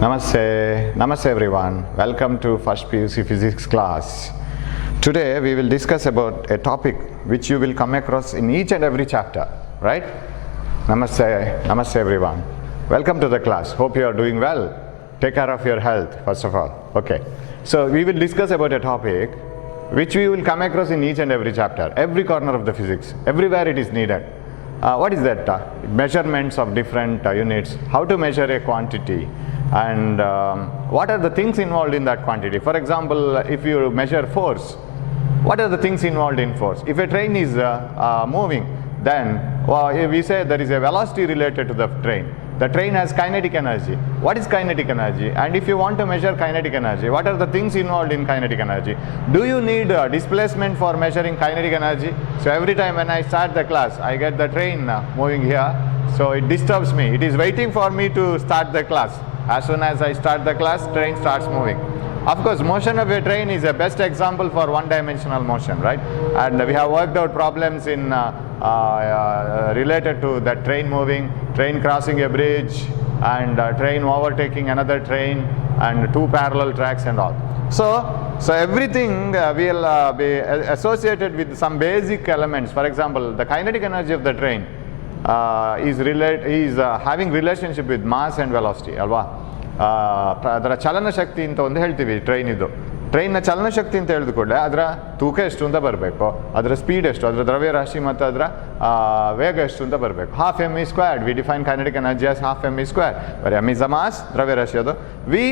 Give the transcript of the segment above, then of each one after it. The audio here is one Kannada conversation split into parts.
Namaste everyone. Welcome to First PUC Physics class. Today we will discuss about a topic which you will come across in each and every chapter, right? Namaste everyone. Welcome to the class. Hope you are doing well. Take care of your health first of all. Okay. So we will discuss about a topic which we will come across in each and every chapter, every corner of the physics, everywhere it is needed. What is that? Measurements of different units, how to measure a quantity, and what are the things involved in that quantity. For example, if you measure force, what are the things involved in force? If a train is moving, then we say there is a velocity related to the train. The train has kinetic energy. What is kinetic energy? And if you want to measure kinetic energy, what are the things involved in kinetic energy? Do you need displacement for measuring kinetic energy? So every time when I start the class, I get the train moving here, so it disturbs me. It is waiting for me to start the class. As soon as I start the class, train starts moving. Of course, motion of a train is the best example for one-dimensional motion, right? And we have worked out problems in related to that train moving, train crossing a bridge, and train overtaking another train, and two parallel tracks and all. So everything will be associated with some basic elements. For example, the kinetic energy of the train is having relationship with mass and velocity, alva. ಅದರ ಚಲನಶಕ್ತಿ ಅಂತ ಒಂದು ಹೇಳ್ತೀವಿ ಟ್ರೈನ್ನ ಚಲನಶಕ್ತಿ ಅಂತ ಹೇಳಿದ ಕೂಡಲೇ ಅದರ ತೂಕ ಎಷ್ಟು ಅಂತ ಬರಬೇಕು, ಅದರ ಸ್ಪೀಡ್ ಎಷ್ಟು, ಅದರ ದ್ರವ್ಯರಾಶಿ ಮತ್ತು ಅದರ ವೇಗ ಎಷ್ಟು ಅಂತ ಬರಬೇಕು. Half M E squared, we define kinetic energy as half M E square, ಬರೀ ಎಮ್ ಇಸ್ ಅ ಮಾಸ್, ದ್ರವ್ಯರಾಶಿ ಅದು, ವಿ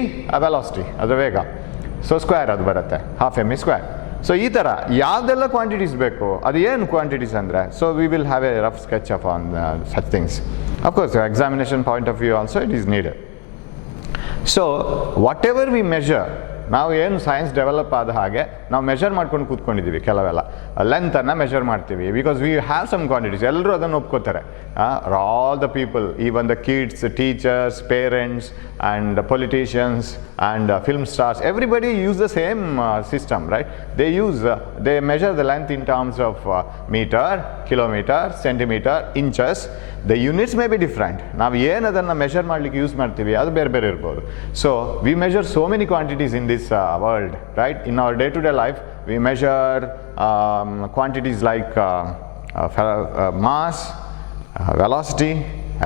ವೆಲಾಸಿಟಿ ಅದರ ವೇಗ, ಸೊ ಸ್ಕ್ವೇರ್ ಅದು ಬರುತ್ತೆ, half M E square. So ಈ ಥರ ಯಾವುದೆಲ್ಲ ಕ್ವಾಂಟಿಟೀಸ್ ಬೇಕು, ಅದು ಏನು ಕ್ವಾಂಟಿಟೀಸ್ ಅಂದರೆ, so we will have A rough sketch of on such things. Of course examination point of view also it is needed. So what ever we measure, ನಾವು ಏನು ಸೈನ್ಸ್ ಡೆವಲಪ್ ಆದ ಹಾಗೆ ನಾವು ಮೆಷರ್ ಮಾಡ್ಕೊಂಡು ಕೂತ್ಕೊಂಡಿದ್ದೀವಿ. ಕೆಲವೆಲ್ಲ ಲೆಂತನ್ನು ಮೆಷರ್ ಮಾಡ್ತೀವಿ, because we have some quantities. ಎಲ್ಲರೂ ಅದನ್ನು ಒಪ್ಕೋತಾರೆ. All the people, even the kids, teachers, parents, and politicians and film stars, everybody use the same system, right? They measure the length in terms of meter, kilometer, centimeter, inches. The units may be different. ನಾವು ಏನು ಅದನ್ನು ಮೆಷರ್ ಮಾಡಲಿಕ್ಕೆ ಯೂಸ್ ಮಾಡ್ತೀವಿ ಅದು ಬೇರೆ ಬೇರೆ ಇರ್ಬೋದು. So we measure so many quantities in this world, right? In our day-to-day life we measure quantities like mass, velocity,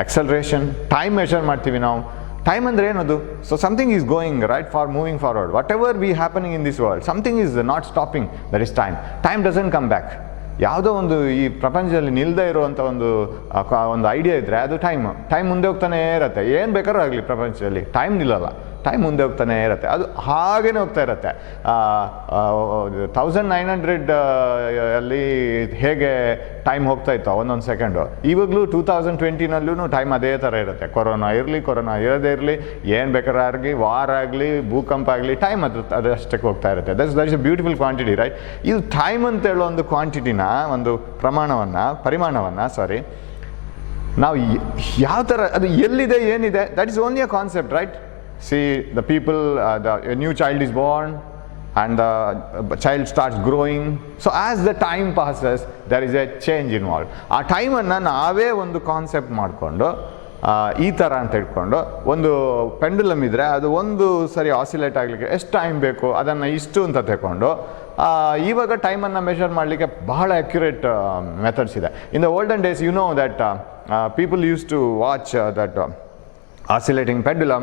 acceleration, time measure ಮಾಡ್ತೀವಿ ನಾವು. ಟೈಮ್ ಅಂದರೆ ಏನದು? So something is going right for moving forward. Whatever we happening in this world, something is not stopping, that is time. Time doesn't come back. ಯಾವುದೋ ಒಂದು ಈ ಪ್ರಪಂಚದಲ್ಲಿ ನಿಲ್ಲದೆ ಇರುವಂಥ ಒಂದು ಐಡಿಯಾ ಇದ್ದರೆ ಅದು ಟೈಮ್ ಮುಂದೆ ಹೋಗ್ತಾನೆ ಇರುತ್ತೆ. ಏನು ಬೇಕಾದ್ರೂ ಆಗಲಿ ಪ್ರಪಂಚದಲ್ಲಿ ಟೈಮ್ ನಿಲ್ಲಲ್ಲ, ಟೈಮ್ ಮುಂದೆ ಹೋಗ್ತಾನೆ ಇರುತ್ತೆ, ಅದು ಹಾಗೇ ಹೋಗ್ತಾ ಇರುತ್ತೆ. 1900 ಅಲ್ಲಿ ಹೇಗೆ ಟೈಮ್ ಹೋಗ್ತಾ ಇತ್ತು ಒಂದೊಂದು ಸೆಕೆಂಡು, ಇವಾಗಲೂ 2020ನಲ್ಲೂ ಟೈಮ್ ಅದೇ ಥರ ಇರುತ್ತೆ. ಕೊರೋನಾ ಇರಲಿ, ಕೊರೋನಾ ಇರೋದೇ ಇರಲಿ, ಏನು ಬೇಕಾದ್ರೂ ಆಗಲಿ, ವಾರ ಆಗಲಿ, ಭೂಕಂಪ ಆಗಲಿ, ಟೈಮ್ ಅದಷ್ಟಕ್ಕೆ ಹೋಗ್ತಾ ಇರುತ್ತೆ. That is a beautiful quantity, right? ಇದು ಟೈಮ್ ಅಂತ ಹೇಳೋ ಒಂದು ಕ್ವಾಂಟಿಟಿನ, ಒಂದು ಪರಿಮಾಣವನ್ನು ನಾವು ಯಾವ ಥರ, ಅದು ಎಲ್ಲಿದೆ, ಏನಿದೆ, that is only a concept, right? See, the people, a new child is born and the child starts growing. So as the time passes, there is a change involved. ಆ ಟೈಮನ್ನು ನಾವೇ ಒಂದು ಕಾನ್ಸೆಪ್ಟ್ ಮಾಡಿಕೊಂಡು ಈ ಥರ ಅಂತ ಇಟ್ಕೊಂಡು, ಒಂದು ಪೆಂಡುಲಮ್ ಇದ್ದರೆ ಅದು ಒಂದು ಸರಿ ಆಸಿಲೇಟ್ ಆಗಲಿಕ್ಕೆ ಎಷ್ಟು ಟೈಮ್ ಬೇಕು ಅದನ್ನು ಇಷ್ಟು ಅಂತ ತಗೊಂಡು ಇವಾಗ ಟೈಮನ್ನು ಮೆಷರ್ ಮಾಡಲಿಕ್ಕೆ ಬಹಳ ಅಕ್ಯುರೇಟ್ ಮೆಥಡ್ಸ್ ಇದೆ. In the olden days you know that people use to watch that oscillating pendulum,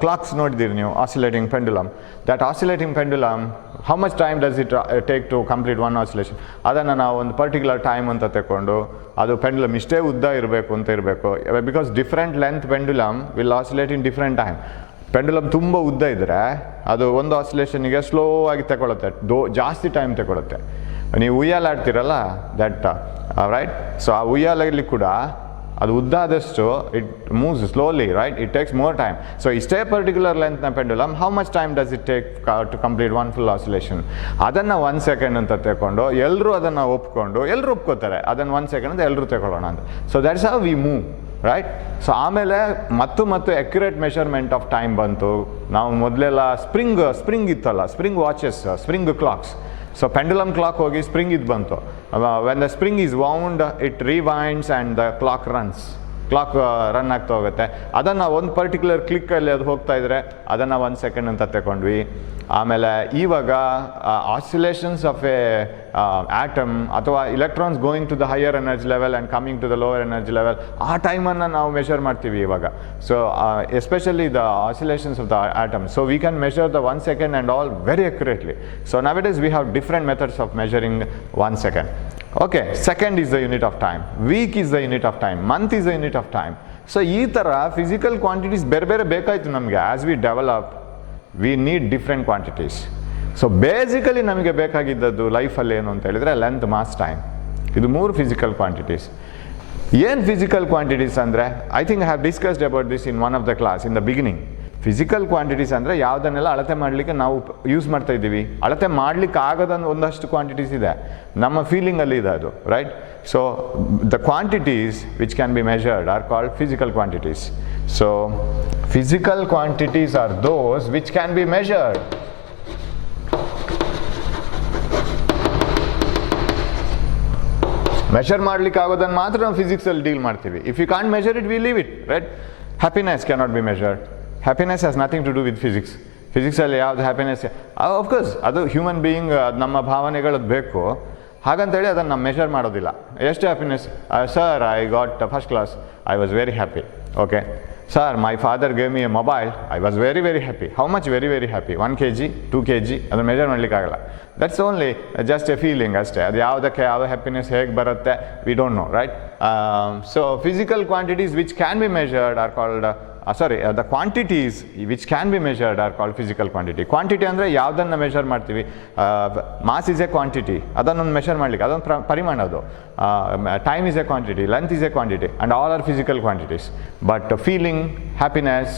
clocks ನೋಡಿದ್ದೀರಿ ನೀವು, oscillating pendulum. That oscillating pendulum, how much time does it take to complete one oscillation? ಅದನ್ನು ನಾವು ಒಂದು ಪರ್ಟಿಕ್ಯುಲರ್ ಟೈಮ್ ಅಂತ ತಗೊಂಡು, ಅದು ಪೆಂಡುಲಮ್ ಇಷ್ಟೇ ಉದ್ದ ಇರಬೇಕು ಅಂತ ಇರಬೇಕು, because different length pendulum will oscillate in different time. Pendulum ತುಂಬ ಉದ್ದ ಇದ್ದರೆ ಅದು ಒಂದು ಆಸಿಲೇಷನ್ಗೆ ಸ್ಲೋ ಆಗಿ ತಗೊಳುತ್ತೆ, ಜಾಸ್ತಿ ಟೈಮ್ ತಗೊಳುತ್ತೆ. ನೀವು ಉಯ್ಯಾಲಾಡ್ತೀರಲ್ಲ, ದಟ್ ರೈಟ್? ಸೊ ಆ ಉಯ್ಯಾಲಲ್ಲಿ ಕೂಡ ಅದು ಉದ್ದ ಆದಷ್ಟು it moves slowly, right? It takes more time. So ಇಷ್ಟೇ ಪರ್ಟಿಕ್ಯುಲರ್ ಲೆಂತ್ನ pendulum, how much time does it take to complete one full oscillation? ಅದನ್ನು 1 ಸೆಕೆಂಡ್ ಅಂತ ತಗೊಂಡು ಎಲ್ಲರೂ ಅದನ್ನು ಒಪ್ಕೋತಾರೆ, ಅದನ್ನು 1 ಸೆಕೆಂಡ್ ಅಂತ ಎಲ್ಲರೂ ತಗೊಳ್ಳೋಣ ಅಂತ. So that's how we move, right? So ಆಮೇಲೆ ಮತ್ತು ಅಕ್ಯುರೇಟ್ ಮೆಷರ್ಮೆಂಟ್ ಆಫ್ ಟೈಮ್ ಬಂತು. ನಾವು ಮೊದಲೆಲ್ಲ ಸ್ಪ್ರಿಂಗ್ ಇತ್ತಲ್ಲ, spring watches, spring clocks. So pendulum clock ಹೋಗಿ ಸ್ಪ್ರಿಂಗ್ ಇದು ಬಂತು. When the spring is wound, it rewinds and the clock runs. Clock run ಆಗ್ತಾ ಹೋಗುತ್ತೆ. ಅದನ್ನು ಒಂದು ಪರ್ಟಿಕ್ಯುಲರ್ ಕ್ಲಿಕ್ಕಲ್ಲಿ ಅದು ಹೋಗ್ತಾ ಇದ್ರೆ ಅದನ್ನು 1 ಸೆಕೆಂಡ್ ಅಂತ ತಗೊಂಡ್ವಿ. ಆಮೇಲೆ ಇವಾಗ ಆಸಿಲೇಷನ್ಸ್ ಆಫ್ ಎ ಆಟಮ್ ಅಥವಾ electrons going to the higher energy level and coming to the lower energy level, ಆ ಟೈಮನ್ನು ನಾವು ಮೆಷರ್ ಮಾಡ್ತೀವಿ ಇವಾಗ. So especially the oscillations of the atom. So we can measure the 1 second and all very accurately. So nowadays we have different methods of measuring 1 second. Okay, second is the unit of time, week is the unit of time, month is the unit of time. So ಈ ಥರ ಫಿಸಿಕಲ್ ಕ್ವಾಂಟಿಟೀಸ್ ಬೇರೆ ಬೇರೆ ಬೇಕಾಯಿತು ನಮಗೆ. As we develop we need different quantities. So basically ನಮಗೆ ಬೇಕಾಗಿದ್ದದ್ದು ಲೈಫಲ್ಲಿ ಏನು ಅಂತ ಹೇಳಿದರೆ ಲೆಂತ್, ಮಾಸ್, ಟೈಮ್. ಇದು 3 ಫಿಸಿಕಲ್ ಕ್ವಾಂಟಿಟೀಸ್. ಏನು ಫಿಸಿಕಲ್ ಕ್ವಾಂಟಿಟೀಸ್ ಅಂದರೆ, I think I have discussed about this in one of the class in the beginning. Physical quantities ಅಂದರೆ ಯಾವುದನ್ನೆಲ್ಲ ಅಳತೆ ಮಾಡಲಿಕ್ಕೆ ನಾವು ಯೂಸ್ ಮಾಡ್ತಾ ಇದ್ದೀವಿ. ಅಳತೆ ಮಾಡಲಿಕ್ಕೆ ಆಗದ ಒಂದಷ್ಟು ಕ್ವಾಂಟಿಟೀಸ್ ಇದೆ, ನಮ್ಮ ಫೀಲಿಂಗಲ್ಲಿ ಇದೆ ಅದು, right? So the quantities which can be measured are called physical quantities. So physical quantities are those which can be measured. Measure ಮಾಡಲಿಕ್ಕೆ ಆಗೋದನ್ನು ಮಾತ್ರ ನಾವು ಫಿಸಿಕ್ಸಲ್ಲಿ ಡೀಲ್ ಮಾಡ್ತೀವಿ. If you can't measure it, we leave it, right? Happiness cannot be measured. Happiness has nothing to do with physics. ಫಿಸಿಕ್ಸಲ್ಲಿ ಯಾವ್ದು ಹ್ಯಾಪಿನೆಸ್, ಆಫ್ಕೋರ್ಸ್ ಅದು ಹ್ಯೂಮನ್ ಬೀಯಿಂಗ್, ನಮ್ಮ ಭಾವನೆಗಳದ್ದು ಬೇಕು, ಹಾಗಂತೇಳಿ ಅದನ್ನು ನಾವು ಮೆಷರ್ ಮಾಡೋದಿಲ್ಲ. ಎಷ್ಟು happiness? Sir, I got first class, I was very happy. Okay sir, my father gave me a mobile, I was very very happy. How much very very happy? 1 kg 2 kg ಅದನ್ನು ಮೆಷರ್ ಮಾಡಲಿಕ್ಕಾಗಲ್ಲ. That's only just a feeling ಅಷ್ಟೇ. ಅದು ಯಾವುದಕ್ಕೆ ಯಾವ ಹ್ಯಾಪಿನೆಸ್ ಹೇಗೆ ಬರುತ್ತೆ, we don't know, right? So physical quantities which can be measured are called the quantities which can be measured are called physical quantity. Quantity ಅಂದರೆ ಯಾವುದನ್ನು ಮೆಷರ್ ಮಾಡ್ತೀವಿ. ಮಾಸ್ ಇಸ್ ಎ ಕ್ವಾಂಟಿಟಿ, ಅದನ್ನು ಮೆಷರ್ ಮಾಡಲಿಕ್ಕೆ ಅದೊಂದು ಪರಿಮಾಣ. ಅದು time is a quantity, length is a quantity, and all are physical quantities. But feeling, happiness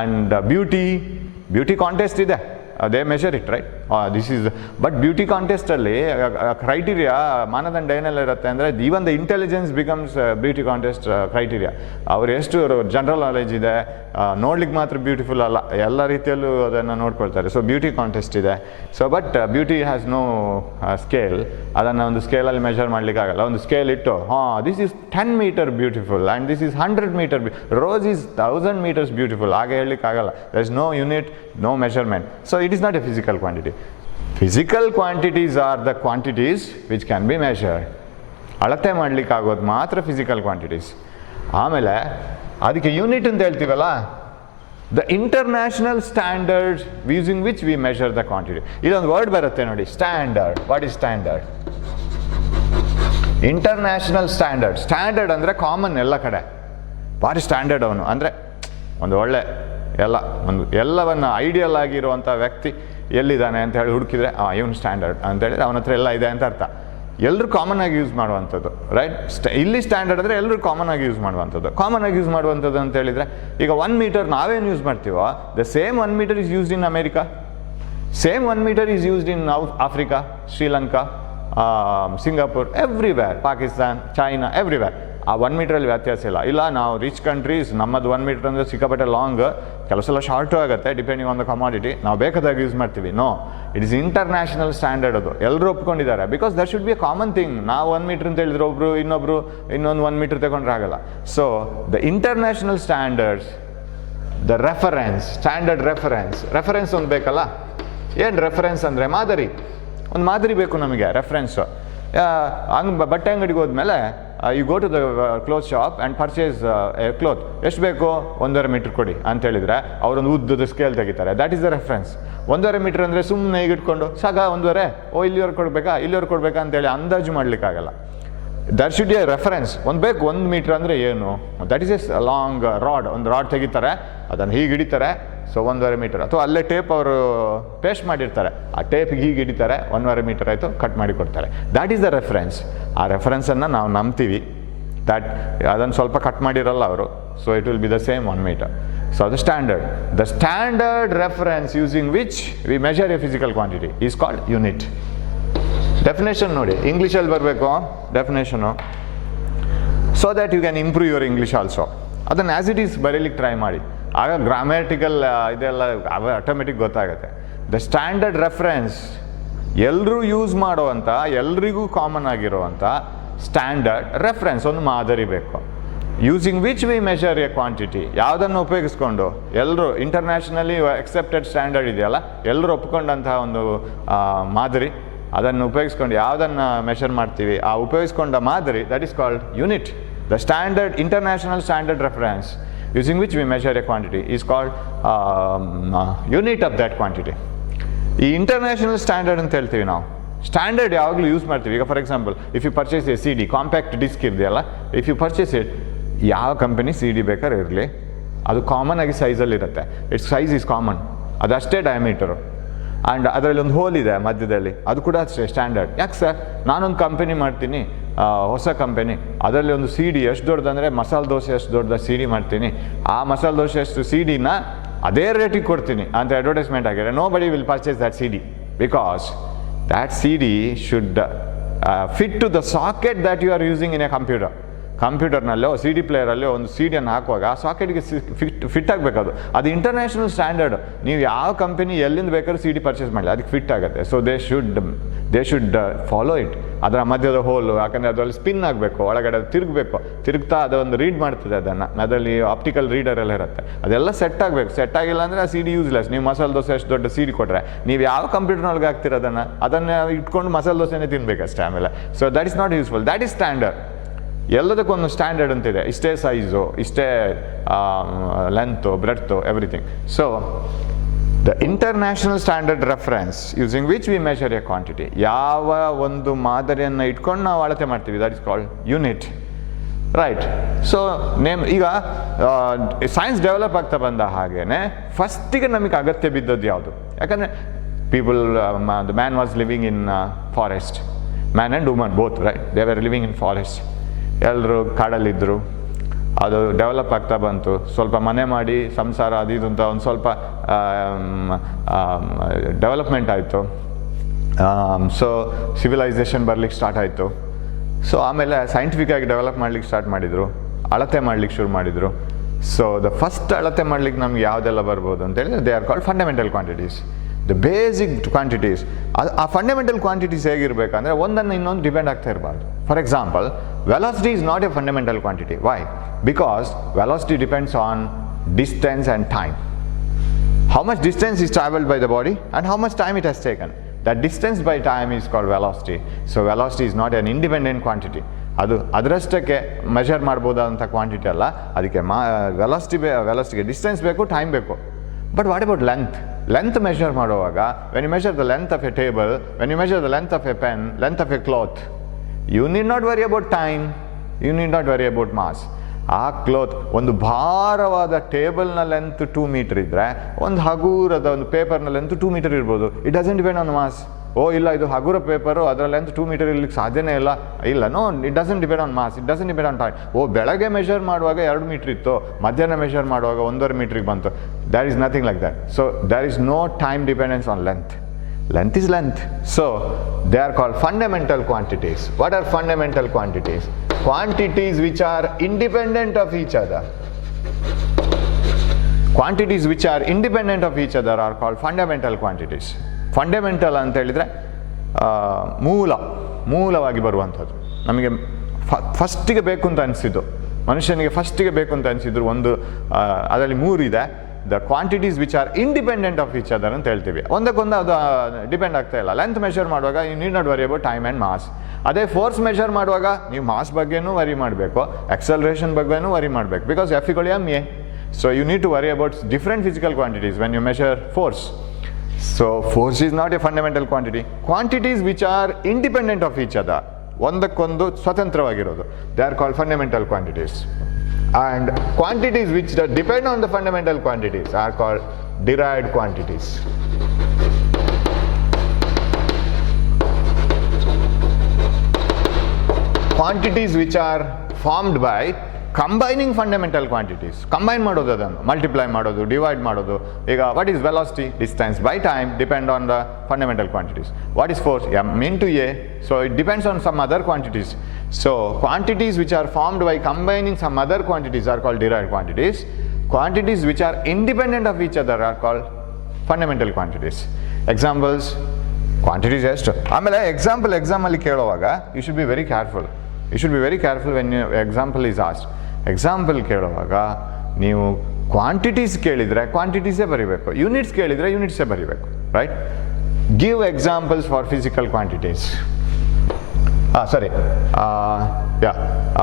and beauty contest ಇದೆ, they measure it, right? This is but beauty ಕಾಂಟೆಸ್ಟಲ್ಲಿ ಕ್ರೈಟೀರಿಯಾ, ಮಾನದಂಡ ಏನೆಲ್ಲ ಇರುತ್ತೆ ಅಂದರೆ, even the intelligence becomes beauty contest criteria. ಅವ್ರು ಎಷ್ಟು ಜನರಲ್ ನಾಲೆಜ್ ಇದೆ, ನೋಡ್ಲಿಕ್ಕೆ ಮಾತ್ರ ಬ್ಯೂಟಿಫುಲ್ ಅಲ್ಲ, ಎಲ್ಲ ರೀತಿಯಲ್ಲೂ ಅದನ್ನು ನೋಡ್ಕೊಳ್ತಾರೆ. ಸೊ ಬ್ಯೂಟಿ ಕಾಂಟೆಸ್ಟ್ ಇದೆ. So but beauty has no scale. ಅದನ್ನು ಒಂದು ಸ್ಕೇಲಲ್ಲಿ ಮೆಷರ್ ಮಾಡಲಿಕ್ಕಾಗಲ್ಲ. ಒಂದು ಸ್ಕೇಲ್ ಇಟ್ಟು, this is 10 meter beautiful and this is 100 meter, rose is 1000 meters beautiful, ಹಾಗೆ ಹೇಳಲಿಕ್ಕಾಗಲ್ಲ. There is no unit, no measurement. So it is not a physical quantity. Physical quantities are the quantities which can be measured. ಅಳತೆ ಮಾಡಲಿಕ್ಕಾಗೋದು ಮಾತ್ರ ಫಿಸಿಕಲ್ ಕ್ವಾಂಟಿಟೀಸ್. ಆಮೇಲೆ ಅದಕ್ಕೆ ಯೂನಿಟ್ ಅಂತ ಹೇಳ್ತೀವಲ್ಲ, the international standard using which we measure the quantity. ಇದೊಂದು ವರ್ಡ್ ಬರುತ್ತೆ ನೋಡಿ, standard. What is standard? International standard. Standard ಅಂದರೆ ಕಾಮನ್ ಎಲ್ಲ ಕಡೆ. ಭಾರಿ ಸ್ಟ್ಯಾಂಡರ್ಡ್ ಅವನು ಅಂದರೆ ಒಂದು ಒಳ್ಳೆ ಎಲ್ಲವನ್ನು ಐಡಿಯಲ್ ಆಗಿರುವಂಥ ವ್ಯಕ್ತಿ ಎಲ್ಲಿದ್ದಾನೆ ಅಂತ ಹೇಳಿ ಹುಡುಕಿದ್ರೆ ಇವನು ಸ್ಟ್ಯಾಂಡರ್ಡ್ ಅಂತೇಳಿದ್ರೆ ಅವನ ಹತ್ರ ಎಲ್ಲ ಇದೆ ಅಂತ ಅರ್ಥ. ಎಲ್ಲರೂ ಕಾಮನ್ ಆಗಿ ಯೂಸ್ ಮಾಡುವಂಥದ್ದು, ರೈಟ್? ಇಲ್ಲಿ ಸ್ಟ್ಯಾಂಡರ್ಡ್ ಅಂದರೆ ಎಲ್ಲರೂ ಕಾಮನ್ ಆಗಿ ಯೂಸ್ ಮಾಡುವಂಥದ್ದು. ಕಾಮನ್ ಆಗಿ ಯೂಸ್ ಮಾಡುವಂಥದ್ದು ಅಂತ ಹೇಳಿದರೆ, ಈಗ 1 meter ನಾವೇನು ಯೂಸ್ ಮಾಡ್ತೀವೋ, the same 1 meter is used in America, same 1 meter is used in Africa, Sri Lanka, Singapore, everywhere, Pakistan, China, everywhere. ಆ 1 meterಲ್ಲಿ ವ್ಯತ್ಯಾಸ ಇಲ್ಲ. ನಾವು ರಿಚ್ ಕಂಟ್ರೀಸ್, ನಮ್ಮದು 1 meter ಅಂದರೆ ಸಿಕ್ಕಾಪಟ್ಟೆ ಲಾಂಗ್, ಕೆಲವು ಸಲ ಶಾರ್ಟು ಆಗುತ್ತೆ ಡಿಪೆಂಡಿಂಗ್ ಆನ್ ದ ಕಮಾಡಿಟಿ. ನಾವು ಬೇಕಾದಾಗ ಯೂಸ್ ಮಾಡ್ತೀವಿ. No, it is international standard. ಅದು ಎಲ್ಲರೂ ಒಪ್ಕೊಂಡಿದ್ದಾರೆ. Because that should be a common thing. ನಾವು 1 meter ಅಂತ ಹೇಳಿದ್ರೆ ಇನ್ನೊಂದು 1 meter ತಗೊಂಡ್ರೆ ಆಗಲ್ಲ. So the international standards, the reference, standard reference ಒಂದು ಬೇಕಲ್ಲ. ಏನು ರೆಫರೆನ್ಸ್ ಅಂದರೆ ಮಾದರಿ. ಒಂದು ಮಾದರಿ ಬೇಕು ನಮಗೆ, ರೆಫರೆನ್ಸು. ಬಟ್ಟೆ ಅಂಗಡಿಗೆ ಹೋದ್ಮೇಲೆ you go to the cloth shop and purchase a cloth. ಎಷ್ಟು ಬೇಕು? 1.5 meter ಕೊಡಿ ಅಂತ ಹೇಳಿದರೆ ಅವರೊಂದು ಉದ್ದದ ಸ್ಕೇಲ್ ತೆಗಿತಾರೆ. That is the reference. 1.5 meter ಅಂದರೆ ಸುಮ್ಮನೆ ಈಗ ಇಟ್ಕೊಂಡು ಸಾಕ 1.5, ಇಲ್ಲಿವರೆಗೆ ಕೊಡಬೇಕಾ ಅಂತೇಳಿ ಅಂದಾಜು ಮಾಡಲಿಕ್ಕಾಗಲ್ಲ. There should be a reference. ಒಂದು ಬೇಕು. 1 meter ಅಂದರೆ ಏನು? That is a long rod. ಒಂದು ರಾಡ್ ತೆಗಿತಾರೆ, ಅದನ್ನು ಹೀಗೆ ಹಿಡಿತಾರೆ. So 1.5 meter. ಅಥವಾ ಅಲ್ಲೇ ಟೇಪ್ ಅವರು ಪೇಸ್ಟ್ ಮಾಡಿರ್ತಾರೆ, ಆ ಟೇಪಿಗೆ ಹೀಗೆ ಹಿಡಿತಾರೆ, 1.5 meter ಆಯಿತು, ಕಟ್ ಮಾಡಿ ಕೊಡ್ತಾರೆ. That is the reference. ಆ ರೆಫರೆನ್ಸನ್ನು ನಾವು ನಂಬ್ತೀವಿ. ಅದನ್ನು ಸ್ವಲ್ಪ ಕಟ್ ಮಾಡಿರಲ್ಲ ಅವರು. So it will be the same 1 meter. So the standard reference using which we measure a physical quantity is called unit. Definition ನೋಡಿ, ಇಂಗ್ಲೀಷಲ್ಲಿ ಬರಬೇಕು definition, so that you can improve your English also. ಅದನ್ನು ಆ್ಯಸ್ ಇಟ್ ಈಸ್ ಬರೀಲಿಕ್ಕೆ ಟ್ರೈ ಮಾಡಿ. ಆಗ ಗ್ರಾಮ್ಯಾಟಿಕಲ್ ಇದೆಲ್ಲ ಆಟೋಮೆಟಿಕ್ ಗೊತ್ತಾಗುತ್ತೆ. ದ ಸ್ಟ್ಯಾಂಡರ್ಡ್ ರೆಫರೆನ್ಸ್, ಎಲ್ಲರೂ ಯೂಸ್ ಮಾಡುವಂಥ, ಎಲ್ರಿಗೂ ಕಾಮನ್ ಆಗಿರುವಂಥ ಸ್ಟ್ಯಾಂಡರ್ಡ್ ರೆಫರೆನ್ಸ್, ಒಂದು ಮಾದರಿ ಬೇಕು. Using which we measure a quantity, ಯಾವುದನ್ನು ಉಪಯೋಗಿಸ್ಕೊಂಡು ಎಲ್ಲರೂ ಇಂಟರ್ನ್ಯಾಷನಲಿ ಅಕ್ಸೆಪ್ಟೆಡ್ ಸ್ಟ್ಯಾಂಡರ್ಡ್ ಇದೆಯಲ್ಲ, ಎಲ್ಲರೂ ಒಪ್ಕೊಂಡಂತಹ ಒಂದು ಮಾದರಿ, ಅದನ್ನು ಉಪಯೋಗಿಸ್ಕೊಂಡು ಯಾವುದನ್ನು ಮೆಷರ್ ಮಾಡ್ತೀವಿ ಆ ಉಪಯೋಗಿಸ್ಕೊಂಡ ಮಾದರಿ, that is called unit. The standard international standard reference using which we measure a quantity is called unit of that quantity. ಈ ಇಂಟರ್ನ್ಯಾಷನಲ್ ಸ್ಟ್ಯಾಂಡರ್ಡ್ ಅಂತ ಹೇಳ್ತೀವಿ ನಾವು. ಸ್ಟ್ಯಾಂಡರ್ಡ್ ಯಾವಾಗಲೂ ಯೂಸ್ ಮಾಡ್ತೀವಿ. ಈಗ for example, if you purchase a CD, compact disc ಇದೆಯಲ್ಲ, ಇಫ್ ಯು ಪರ್ಚೇಸ್ ಇಟ್, ಯಾವ ಕಂಪನಿ CD ಬೇಕಾದ್ರೆ ಇರಲಿ, ಅದು ಕಾಮನ್ ಆಗಿ ಸೈಜಲ್ಲಿ ಇರುತ್ತೆ. ಇಟ್ಸ್ ಸೈಜ್ ಈಸ್ ಕಾಮನ್, ಅದಷ್ಟೇ ಡಯಾಮೀಟರು, ಆ್ಯಂಡ್ ಅದರಲ್ಲಿ ಒಂದು ಹೋಲ್ ಇದೆ ಮಧ್ಯದಲ್ಲಿ, ಅದು ಕೂಡ ಅಷ್ಟೇ ಸ್ಟ್ಯಾಂಡರ್ಡ್. ಯಾಕೆ ಸರ್, ನಾನೊಂದು ಕಂಪನಿ ಮಾಡ್ತೀನಿ, ಹೊಸ ಕಂಪನಿ, ಅದರಲ್ಲಿ ಒಂದು CD ಎಷ್ಟು ದೊಡ್ಡದಂದರೆ ಮಸಾಲೆ ದೋಸೆ ಅಷ್ಟು ದೊಡ್ಡ CD ಮಾಡ್ತೀನಿ, ಆ ಮಸಾಲೆ ದೋಸೆ ಅಷ್ಟು CD-ನ ಅದೇ ರೇಟಿಗೆ ಕೊಡ್ತೀನಿ ಅಂತ ಅಡ್ವರ್ಟೈಸ್ಮೆಂಟ್ ಆಗಿದೆ. Nobody will purchase that CD because that CD should fit to the socket that you are using in a computer. ಕಂಪ್ಯೂಟರ್ನಲ್ಲೋ CD ಪ್ಲೇಯರಲ್ಲೋ ಒಂದು CD-ಯನ್ನು ಹಾಕುವಾಗ ಆ ಸಾಕೆಟ್ಗೆ ಫಿಟ್ ಆಗಬೇಕದು. ಅದು ಇಂಟರ್ನ್ಯಾಷನಲ್ ಸ್ಟ್ಯಾಂಡರ್ಡ್. ನೀವು ಯಾವ ಕಂಪನಿ ಎಲ್ಲಿಂದ ಬೇಕಾದ್ರೂ CD ಪರ್ಚೇಸ್ ಮಾಡಲಿ, ಅದಕ್ಕೆ ಫಿಟ್ ಆಗುತ್ತೆ. So they should follow it. ಅದರ ಮಧ್ಯದ ಹೋಲು, ಯಾಕಂದರೆ ಅದರಲ್ಲಿ ಸ್ಪಿನ್ ಆಗಬೇಕು, ಒಳಗಡೆ ಅದು ತಿರುಗಬೇಕು, ತಿರುಗ್ತಾ ಅದೊಂದು ರೀಡ್ ಮಾಡ್ತದೆ ಅದನ್ನು, ಅದರಲ್ಲಿ ಆಪ್ಟಿಕಲ್ ರೀಡರ್ ಎಲ್ಲ ಇರುತ್ತೆ, ಅದೆಲ್ಲ ಸೆಟ್ ಆಗಬೇಕು. ಸೆಟ್ ಆಗಿಲ್ಲ ಅಂದರೆ ಆ CD ಯೂಸ್ಲೆಸ್. ನೀವು ಮಸಾಲೆ ದೋಸೆ ಅಷ್ಟು ದೊಡ್ಡ CD ಕೊಟ್ಟರೆ ನೀವು ಯಾವ ಕಂಪ್ಯೂಟರ್ನೊಳಗೆ ಹಾಕ್ತೀರ ಅದನ್ನು ಇಟ್ಕೊಂಡು ಮಸಾಲೆ ದೋಸೆನೇ ತಿನ್ಬೇಕಷ್ಟೇ ಆಮೇಲೆ. So that is not useful. That is standard. ಎಲ್ಲದಕ್ಕೊಂದು ಸ್ಟ್ಯಾಂಡರ್ಡ್ ಅಂತಿದೆ, ಇಷ್ಟೇ ಸೈಜು, ಇಷ್ಟೇ length, breadth, everything. So the international standard reference using which we measure a quantity, ಯಾವ ಒಂದು ಮಾದರಿಯನ್ನು ಇಟ್ಕೊಂಡು ನಾವು ಅಳತೆ ಮಾಡ್ತೀವಿ, that is called unit, right. So ಈಗ ಸೈನ್ಸ್ ಡೆವಲಪ್ ಆಗ್ತಾ ಬಂದ ಹಾಗೇನೆ ಫಸ್ಟಿಗೆ ನಮಗೆ ಅಗತ್ಯ ಬಿದ್ದದ್ದು ಯಾವುದು? ಯಾಕಂದರೆ people, the man was living in forest, man and woman both, right, they were living in forest. ಎಲ್ಲರೂ ಕಾಡಲ್ಲಿದ್ದರು. ಅದು ಡೆವಲಪ್ ಆಗ್ತಾ ಬಂತು, ಸ್ವಲ್ಪ ಮನೆ ಮಾಡಿ ಸಂಸಾರ ಅದು ಇದು ಅಂತ ಒಂದು ಸ್ವಲ್ಪ ಡೆವಲಪ್ಮೆಂಟ್ ಆಯಿತು. ಸೊ ಸಿವಿಲೈಸೇಷನ್ ಬರ್ಲಿಕ್ಕೆ ಸ್ಟಾರ್ಟ್ ಆಯಿತು. ಸೊ ಆಮೇಲೆ ಸೈಂಟಿಫಿಕ್ಕಾಗಿ ಡೆವಲಪ್ ಮಾಡ್ಲಿಕ್ಕೆ ಸ್ಟಾರ್ಟ್ ಮಾಡಿದರು, ಅಳತೆ ಮಾಡ್ಲಿಕ್ಕೆ ಶುರು ಮಾಡಿದರು. ಸೊ ದ ಫಸ್ಟ್ ಅಳತೆ ಮಾಡ್ಲಿಕ್ಕೆ ನಮ್ಗೆ ಯಾವುದೆಲ್ಲ ಬರ್ಬೋದು ಅಂತೇಳಿದ್ರೆ they are called fundamental quantities, the basic quantities. ಆ ಫಂಡಮೆಂಟಲ್ ಕ್ವಾಂಟಿಟೀಸ್ ಹೇಗಿರಬೇಕಂದ್ರೆ ಒಂದನ್ನು ಇನ್ನೊಂದು ಡಿಪೆಂಡ್ ಆಗ್ತಾ ಇರಬಾರ್ದು. For example, velocity is not a fundamental quantity. Why? Because velocity depends on distance and time. How much distance is traveled by the body and how much time it has taken. That distance by time is called velocity. So velocity is not an independent quantity. ಅದು ಅದರಷ್ಟಕ್ಕೆ ಮೆಷರ್ ಮಾಡ್ಬೋದಂಥ ಕ್ವಾಂಟಿಟಿ ಅಲ್ಲ. ಅದಕ್ಕೆ ವೆಲಾಸಿಟಿಗೆ ಡಿಸ್ಟೆನ್ಸ್ ಬೇಕು, ಟೈಮ್ ಬೇಕು. But what about length? Length measure ಮಾಡುವಾಗ when you measure the length of a table, when you measure the length of a pen, length of a cloth, you need not worry about time, you need not worry about mass. ಆ ಕ್ಲೋತ್, ಒಂದು ಭಾರವಾದ ಟೇಬಲ್ನ ಲೆಂತ್ 2 ಮೀಟರ್ ಇದ್ದರೆ ಒಂದು ಹಗುರದ ಒಂದು ಪೇಪರ್ನ ಲೆಂತ್ 2 ಮೀಟರ್ ಇರ್ಬೋದು. It doesn't depend on mass. ಇಲ್ಲ ಇದು ಹಗುರ ಪೇಪರು, ಅದರ ಲೆಂತ್ 2 ಮೀಟರ್ ಇರ್ಲಿಕ್ಕೆ ಸಾಧ್ಯನೇ ಇಲ್ಲ. No, it doesn't depend on mass, it doesn't depend on time. ಬೆಳಗ್ಗೆ ಮೆಷರ್ ಮಾಡುವಾಗ 2 ಮೀಟರ್ ಇತ್ತು, ಮಧ್ಯಾಹ್ನ ಮೆಷರ್ ಮಾಡುವಾಗ 1.5 ಮೀಟ್ರಿಗೆ ಬಂತು. That is nothing like that. So there is no time dependence on length. Length is length. So they are called fundamental quantities. What are fundamental quantities? Quantities which are independent of each other. Quantities which are independent of each other are called fundamental quantities. Fundamental ಅಂತ ಹೇಳಿದರೆ ಮೂಲವಾಗಿ ಬರುವಂಥದ್ದು. ನಮಗೆ ಫಸ್ಟಿಗೆ ಬೇಕು ಅಂತ ಅನಿಸಿದ್ದು, ಮನುಷ್ಯನಿಗೆ ಫಸ್ಟಿಗೆ ಬೇಕು ಅಂತ ಅನಿಸಿದ್ರು ಒಂದು, ಅದರಲ್ಲಿ 3 ಇದೆ. The quantities which are independent of each other ಅಂತ ಹೇಳ್ತೀವಿ. ಒಂದಕ್ಕೊಂದು ಅದು ಡಿಪೆಂಡ್ ಆಗ್ತಾ ಇಲ್ಲ. ಲೆಂತ್ ಮೆಷರ್ ಮಾಡುವಾಗ you need not worry about time and mass. ಅದೇ ಫೋರ್ಸ್ ಮೆಷರ್ ಮಾಡುವಾಗ ನೀವು ಮಾಸ್ ಬಗ್ಗೆನೂ ವರಿ ಮಾಡಬೇಕು, ಎಕ್ಸಲರೇಷನ್ ಬಗ್ಗೆನೂ ವರಿ ಮಾಡಬೇಕು, because F=ma. So you need to worry about different physical quantities when you measure force. So force is not a fundamental quantity. Quantities which are independent of each other, ಒಂದಕ್ಕೊಂದು ಸ್ವತಂತ್ರವಾಗಿರೋದು, they are called fundamental quantities. And quantities which depend on the fundamental quantities are called derived quantities. Quantities which are formed by combining fundamental quantities. Combine ಮಾಡೋದು, ಅದನ್ನು ಮಲ್ಟಿಪ್ಲೈ ಮಾಡೋದು, ಡಿವೈಡ್ ಮಾಡೋದು. ಈಗ what is velocity? Distance by time depend on the fundamental quantities. What is force? m/a. So it depends on some other quantities. So quantities which are formed by combining some other quantities are called derived quantities. Quantities which are independent of each other are called fundamental quantities. Examples, quantities ಎಷ್ಟು? ಆಮೇಲೆ ಎಕ್ಸಾಮಲ್ಲಿ ಕೇಳುವಾಗ you should be very careful. You should be very careful when your example is asked. Example ಕೇಳುವಾಗ ನೀವು ಕ್ವಾಂಟಿಟೀಸ್ ಕೇಳಿದರೆ ಕ್ವಾಂಟಿಟೀಸೇ ಬರೀಬೇಕು, ಯೂನಿಟ್ಸ್ ಕೇಳಿದರೆ ಯೂನಿಟ್ಸೇ ಬರೀಬೇಕು, right? Give examples for physical quantities.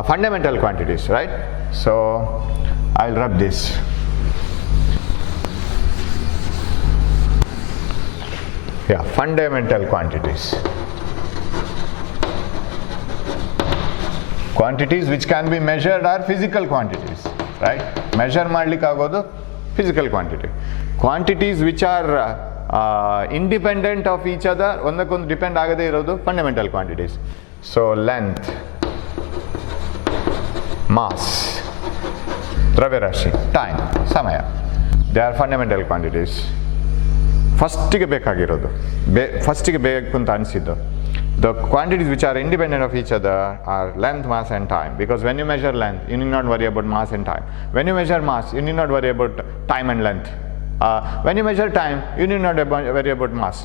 Fundamental quantities, right? So I'll rub this. Fundamental quantities. Quantities which can be measured are physical quantities, right? Measure ಮಾಡ್ಲಿಕ್ಕೆ ಆಗೋದು physical quantity. Quantities which are independent of each other, ಒಂದಕ್ಕೊಂದು ಡಿಪೆಂಡ್ ಆಗದೇ ಇರೋದು fundamental quantities. So length, mass, ದ್ರವ್ಯರಾಶಿ, time, ಸಮಯ, they are fundamental quantities. ಫಸ್ಟಿಗೆ ಬೇಕಾಗಿರೋದು, ಫಸ್ಟಿಗೆ ಬೇಕು ಅಂತ ಅನಿಸಿದ್ದು. The quantities which are independent of each other are length, mass and time, because when you measure length, you need not worry about mass and time. When you measure mass, you need not worry about time and length. When you measure time, you need not worry about mass.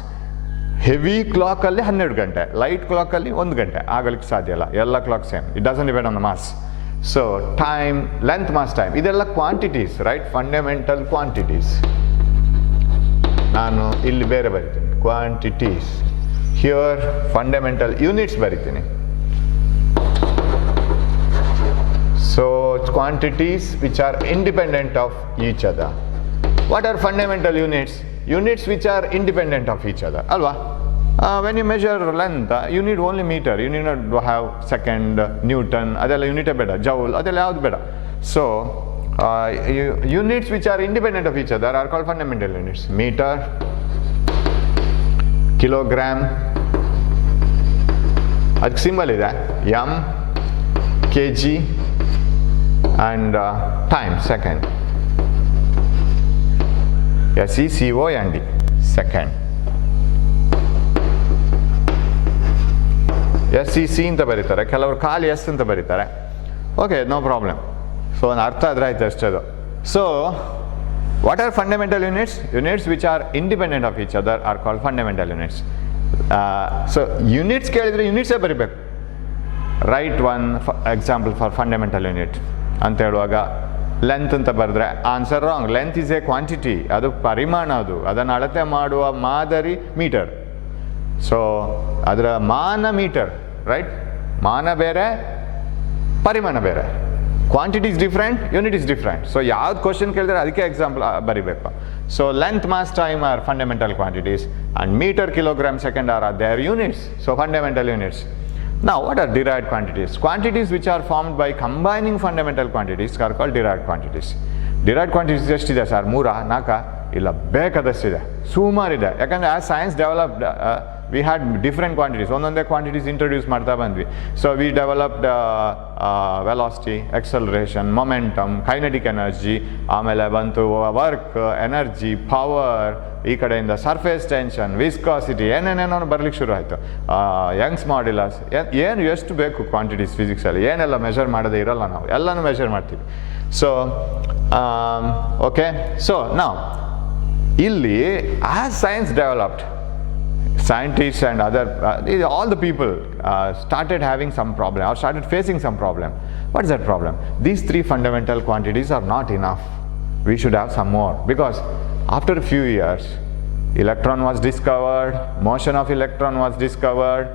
Heavy ಕ್ಲಾಕಲ್ಲಿ 12 ಗಂಟೆ, ಲೈಟ್ ಕ್ಲಾಕಲ್ಲಿ 1 ಗಂಟೆ ಆಗಲಿಕ್ಕೆ ಸಾಧ್ಯ ಇಲ್ಲ, ಎಲ್ಲ clock same, it doesn't depend on the mass. So time, length, mass, time ಇದೆಲ್ಲ ಕ್ವಾಂಟಿಟೀಸ್, ರೈಟ್? Fundamental quantities. ನಾನು ಇಲ್ಲಿ ಬೇರೆ ಬರಿತೀನಿ, ಕ್ವಾಂಟಿಟೀಸ್. ಹಿಯರ್ ಫಂಡಮೆಂಟಲ್ ಯೂನಿಟ್ಸ್ ಬರಿತೀನಿ. So quantities which are independent of each other. What are fundamental units? Units which are independent of each other, alva? When you measure length, you need only meter, you need not to have second, Newton, adella unit beda, joule, adella yavadu beda. So units which are independent of each other are called fundamental units. Meter, kilogram, ಅದಕ್ಕೆ ಸಿಂಬಲ್ ಇದೆ, m, kg and time, second. SECOND, second. SEC ಅಂತ ಬರೀತಾರೆ, ಕೆಲವರು ಖಾಲಿ ಎಸ್ ಅಂತ ಬರೀತಾರೆ. Okay, no problem. ಸೊ ಒಂದು ಅರ್ಥ ಆದರೆ ಆಯ್ತು ಅಷ್ಟೇ ಅದು. So what are fundamental units? Units which are independent of each other R called fundamental units. So units ಕೇಳಿದರೆ ಯೂನಿಟ್ಸೇ ಬರೀಬೇಕು. Right one example for fundamental unit ಅಂತ ಹೇಳುವಾಗ ಲೆಂತ್ ಅಂತ ಬರೆದ್ರೆ answer wrong. Length is A quantity, ಅದು ಪರಿಮಾಣ, ಅದನ್ನು ಅಳತೆ ಮಾಡುವ ಮಾದರಿ ಮೀಟರ್. ಸೊ ಅದರ ಮಾನ ಮೀಟರ್, ರೈಟ್? ಮಾನ ಬೇರೆ, ಪರಿಮಾಣ ಬೇರೆ. Quantity is different, unit is different. So ಯಾವ್ದು ಕ್ವಶನ್ ಕೇಳಿದ್ರೆ ಅದಕ್ಕೆ ಎಕ್ಸಾಂಪಲ್ ಬರಿಬೇಕು. So length, mass, time are fundamental quantities and metre, kilogram, second are their units. So fundamental units. Now, what are derived quantities? Quantities which are formed by combining fundamental quantities are called derived quantities. Derived quantities ಎಷ್ಟಿದೆ ಸರ್? 3, 4? ಇಲ್ಲ, ಬೇಕಾದಷ್ಟಿದೆ, ಸುಮಾರಿದೆ. ಯಾಕಂದರೆ as science developed, we had different quantities, ಒಂದೊಂದೇ ಕ್ವಾಂಟಿಟೀಸ್ ಇಂಟ್ರೊಡ್ಯೂಸ್ ಮಾಡ್ತಾ ಬಂದ್ವಿ. So we developed velocity, acceleration, momentum, kinetic energy, ಆಮೇಲೆ ಬಂತು ವರ್ಕ್, ಎನರ್ಜಿ, ಪವರ್, ಈ ಕಡೆಯಿಂದ ಸರ್ಫೇಸ್ ಟೆನ್ಷನ್, ವಿಸ್ಕಾಸಿಟಿ, ಏನೇನೇನೋ ಬರ್ಲಿಕ್ಕೆ ಶುರು ಆಯಿತು. ಯಂಗ್ಸ್ ಮಾಡ್ಯುಲಸ್, ಏನು ಎಷ್ಟು ಬೇಕು ಕ್ವಾಂಟಿಟೀಸ್ ಫಿಸಿಕ್ಸಲ್ಲಿ, ಏನೆಲ್ಲ ಮೆಷರ್ ಮಾಡೋದೇ ಇರೋಲ್ಲ, ನಾವು ಎಲ್ಲನೂ ಮೆಷರ್ ಮಾಡ್ತೀವಿ. ಸೊ ಓಕೆ, ಸೊ ನಾವು ಇಲ್ಲಿ as science developed, scientists and other, all the people started having some problem or started facing some problem. What is that problem? These 3 fundamental quantities are not enough. We should have some more, because after a few years, electron was discovered, motion of electron was discovered,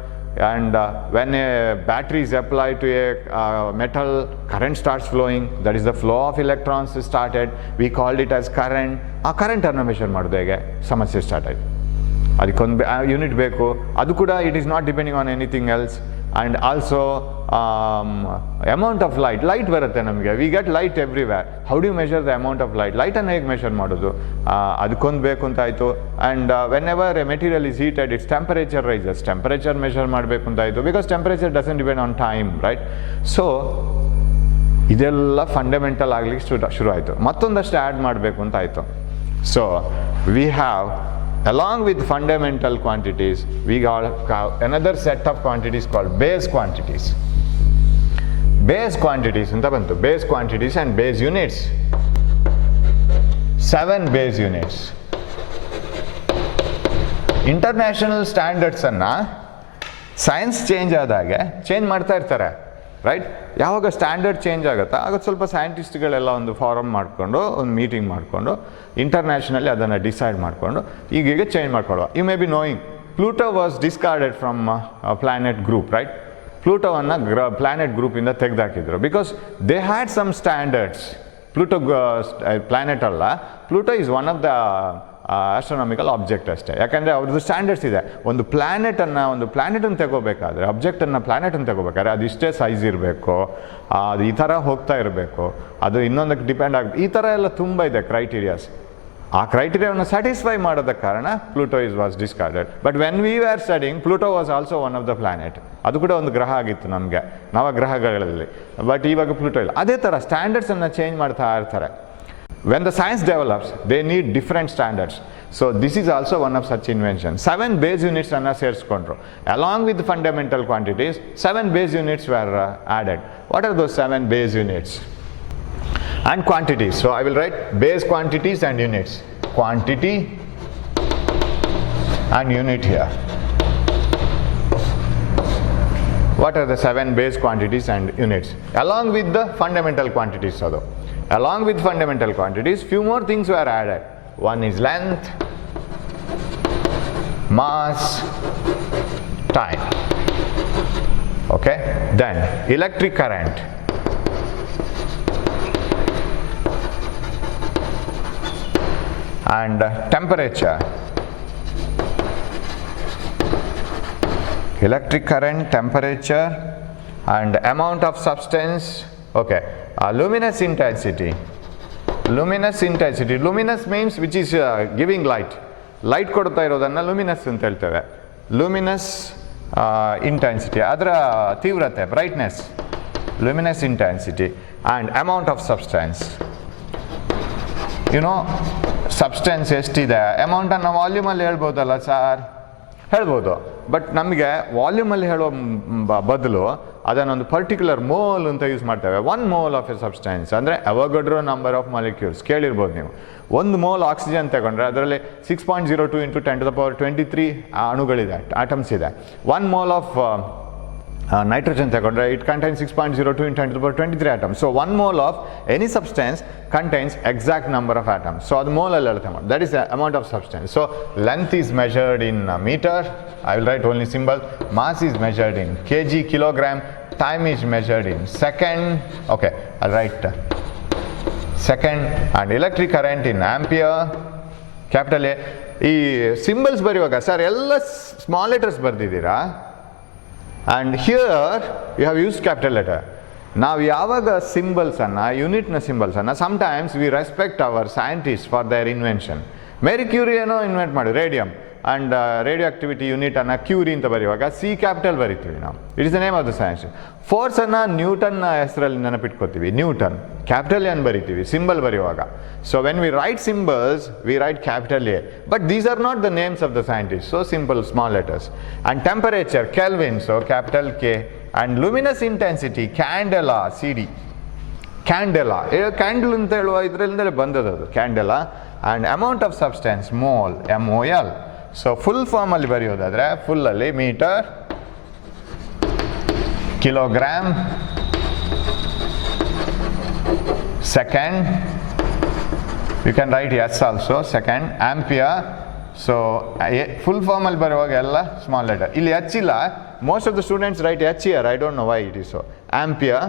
and when a battery is applied to a metal, current starts flowing. That is the flow of electrons started. We called it as current. ಆ current ಅನ್ನು ಮೆಷರ್ ಮಾಡೋದು ಹೇಗೆ? ಸಮಸ್ಯೆ ಸ್ಟಾರ್ಟ್ ಆಯಿತು. ಅದಕ್ಕೊಂದು ಯೂನಿಟ್ ಬೇಕು, ಅದು ಕೂಡ it is not depending on anything else. And also amount of light ಬರುತ್ತೆ ನಮಗೆ, we get light everywhere. How do you measure the amount of ಲೈಟನ್ನು ಹೇಗೆ ಮೆಷರ್ ಮಾಡೋದು? ಅದಕ್ಕೊಂದು ಬೇಕು ಅಂತಾಯಿತು. And whenever a material is heated, its temperature rises, temperature measure ಮಾಡಬೇಕು ಅಂತಾಯಿತು, because temperature doesn't depend on time, right? So ಇದೆಲ್ಲ ಫಂಡಮೆಂಟಲ್ ಆಗಲಿಕ್ಕೆ ಶುರು ಆಯಿತು. ಮತ್ತೊಂದಷ್ಟು ಆ್ಯಡ್ ಮಾಡಬೇಕು ಅಂತ ಆಯಿತು. So we have, along with fundamental quantities, we got another set of quantities called base quantities. Base quantities anta bantu, base quantities and base units. 7 base units. International standards anna science change ಆದಾಗೆ ಚೇಂಜ್ ಮಾಡ್ತಾ ಇರ್ತಾರೆ. ರೈಟ್. ಯಾವಾಗ ಸ್ಟ್ಯಾಂಡರ್ಡ್ ಚೇಂಜ್ ಆಗುತ್ತಾ ಆಗ ಸ್ವಲ್ಪ ಸೈಂಟಿಸ್ಟ್ಗಳೆಲ್ಲ ಒಂದು ಫಾರಮ್ ಮಾಡಿಕೊಂಡು ಒಂದು ಮೀಟಿಂಗ್ ಮಾಡಿಕೊಂಡು ಇಂಟರ್ನ್ಯಾಷನಲಿ ಅದನ್ನು ಡಿಸೈಡ್ ಮಾಡಿಕೊಂಡು ಈಗೀಗ ಚೇಂಜ್ ಮಾಡ್ಕೊಳ್ಳುವ. You may be knowing Pluto was discarded from planet group, right. ಪ್ಲೂಟೋವನ್ನು ಪ್ಲಾನೆಟ್ ಗ್ರೂಪಿಂದ ತೆಗೆದಾಕಿದ್ರು because they had some standards. Pluto planet ಅಲ್ಲ, Pluto is one of the astronomical object ಅಷ್ಟೇ. ಯಾಕಂದರೆ ಅವ್ರದ್ದು ಸ್ಟ್ಯಾಂಡರ್ಡ್ಸ್ ಇದೆ. ಒಂದು ಪ್ಲ್ಯಾನೆಟನ್ನು ತಗೋಬೇಕಾದ್ರೆ, ಪ್ಲ್ಯಾನೆಟನ್ನು ತಗೋಬೇಕಾದ್ರೆ ಅದು ಇಷ್ಟೇ ಸೈಜ್ ಇರಬೇಕು, ಅದು ಈ ಥರ ಹೋಗ್ತಾ ಇರಬೇಕು, ಅದು ಇನ್ನೊಂದಕ್ಕೆ ಡಿಪೆಂಡ್ ಆಗುತ್ತೆ, ಈ ಥರ ಎಲ್ಲ ತುಂಬ ಇದೆ ಕ್ರೈಟೀರಿಯಾಸ್. ಆ ಕ್ರೈಟೀರಿಯಾವನ್ನು ಸ್ಯಾಟಿಸ್ಫೈ ಮಾಡೋದ ಕಾರಣ Pluto was discarded. But when we are studying, Pluto was also one of the planet. ಅದು ಕೂಡ ಒಂದು ಗ್ರಹ ಆಗಿತ್ತು ನಮಗೆ ನವಗ್ರಹಗಳಲ್ಲಿ. ಬಟ್ ಇವಾಗ ಪ್ಲೂಟೋ ಇಲ್ಲ. ಅದೇ ಥರ ಸ್ಟ್ಯಾಂಡರ್ಡ್ಸನ್ನು ಚೇಂಜ್ ಮಾಡ್ತಾ ಇರ್ತಾರೆ. When the science develops, they need different standards. So this is also one of such inventions. 7 base units are ಸೇರಿಸ್ಕೊಂಡ್ರು. Along with the fundamental quantities, 7 base units were added. What are those 7 base units? And quantities. So I will write base quantities and units. Quantity and unit here. What are the 7 base quantities and units? Along with the fundamental quantities. Along with fundamental quantities, few more things were added. One is length, mass, time. Okay? Then electric current. And temperature. Electric current, temperature, and amount of substance. Okay. Luminous intensity. Luminous means which is giving light. Light ಕೊಡ್ತಾ ಇರೋದನ್ನು luminous ಅಂತ ಹೇಳ್ತೇವೆ. Luminous intensity, ಅದರ ತೀವ್ರತೆ, brightness. Luminous intensity and amount of substance. Substance ಎಷ್ಟಿದೆ, ಅಮೌಂಟನ್ನು ವಾಲ್ಯೂಮಲ್ಲಿ ಹೇಳ್ಬೋದಲ್ಲ ಸರ್? ಹೇಳ್ಬೋದು. ಬಟ್ ನಮಗೆ ವಾಲ್ಯೂಮಲ್ಲಿ ಹೇಳೋ ಬದಲು ಅದನ್ನೊಂದು ಪರ್ಟಿಕ್ಯುಲರ್ ಮೋಲ್ ಅಂತ ಯೂಸ್ ಮಾಡ್ತೇವೆ. 1 mole ಆಫ್ ಎ ಸಬ್ಸ್ಟೆನ್ಸ್ ಅಂದರೆ ಅವೋಗಡ್ರೋ ನಂಬರ್ ಆಫ್ ಮಾಲಿಕ್ಯೂಲ್ಸ್ ಕೇಳಿರ್ಬೋದು ನೀವು. 1 mole ಆಕ್ಸಿಜನ್ ತಗೊಂಡ್ರೆ ಅದರಲ್ಲಿ 6.02 × 10⁻23 ಅಣುಗಳಿದೆ, ಆಟಮ್ಸ್ ಇದೆ. 1 mole ಆಫ್ nitrogen ತಗೊಂಡ್ರೆ it contains 6.02 × 10⁻23 atoms. So 1 mole of any substance contains exact number of atoms. So ಅದು mole ಅಲ್ಲಿ ಅಳತೆ ಮಾಡಿ. That is the amount of substance. So length is measured in meter. I will write only symbol. Mass is measured in kg, kilogram. Time is measured in second. Okay, I'll write second. And electric current in ampere. Capital A. ಈ ಸಿಂಬಲ್ಸ್ ಬರೆಯುವಾಗ ಸರ್ ಎಲ್ಲ ಸ್ಮಾಲ್ ಲೆಟರ್ಸ್ ಬರ್ದಿದ್ದೀರಾ? And here you have used capital letter. ನಾವು ಯಾವಾಗ ಸಿಂಬಲ್ಸನ್ನು, ಯೂನಿಟ್ನ ಸಿಂಬಲ್ಸನ್ನು, sometimes we respect our scientists for their invention. Marie Curie ಏನೋ ಇನ್ವೆಂಟ್ ಮಾಡಿ ರೇಡಿಯಮ್ ಆ್ಯಂಡ್ ರೇಡಿಯೋ ಆಕ್ಟಿವಿಟಿ ಯೂನಿಟನ್ನು ಕ್ಯೂರಿ ಅಂತ ಬರೆಯುವಾಗ ಸಿ ಕ್ಯಾಪಿಟಲ್ ಬರಿತೀವಿ ನಾವು. It is the name of the science. ಫೋರ್ಸನ್ನು ನ್ಯೂಟನ್ನ ಹೆಸರಲ್ಲಿ ನೆನಪಿಟ್ಕೋತೀವಿ, ನ್ಯೂಟನ್. ಕ್ಯಾಪಿಟಲ್ ಎನ್ ಬರಿತೀವಿ ಸಿಂಬಲ್ ಬರೆಯುವಾಗ. So when we write symbols V write capital A, but these are not the names of the scientist. So simple small letters. And temperature kelvin, so capital K. And luminous intensity candela, C D. Candela candle ಅಂತ ಹೇಳುವ ಇದರಿಂದಲೇ ಬಂದದ್ದು candela. And amount of substance mole, MOL. So full formally ಬರೆಯೋದಾದರೆ ಫುಲ್ಲಲ್ಲಿ metre, kilogram, second, you can write S also, second, ampere. So full formally ಬರುವಾಗ ಎಲ್ಲ ಸ್ಮಾಲ್ ಲೆಟರ್. ಇಲ್ಲಿ ಹೆಚ್ಚಿಲ್ಲ. Most of the students write H here, I don't know why it is so. Ampere,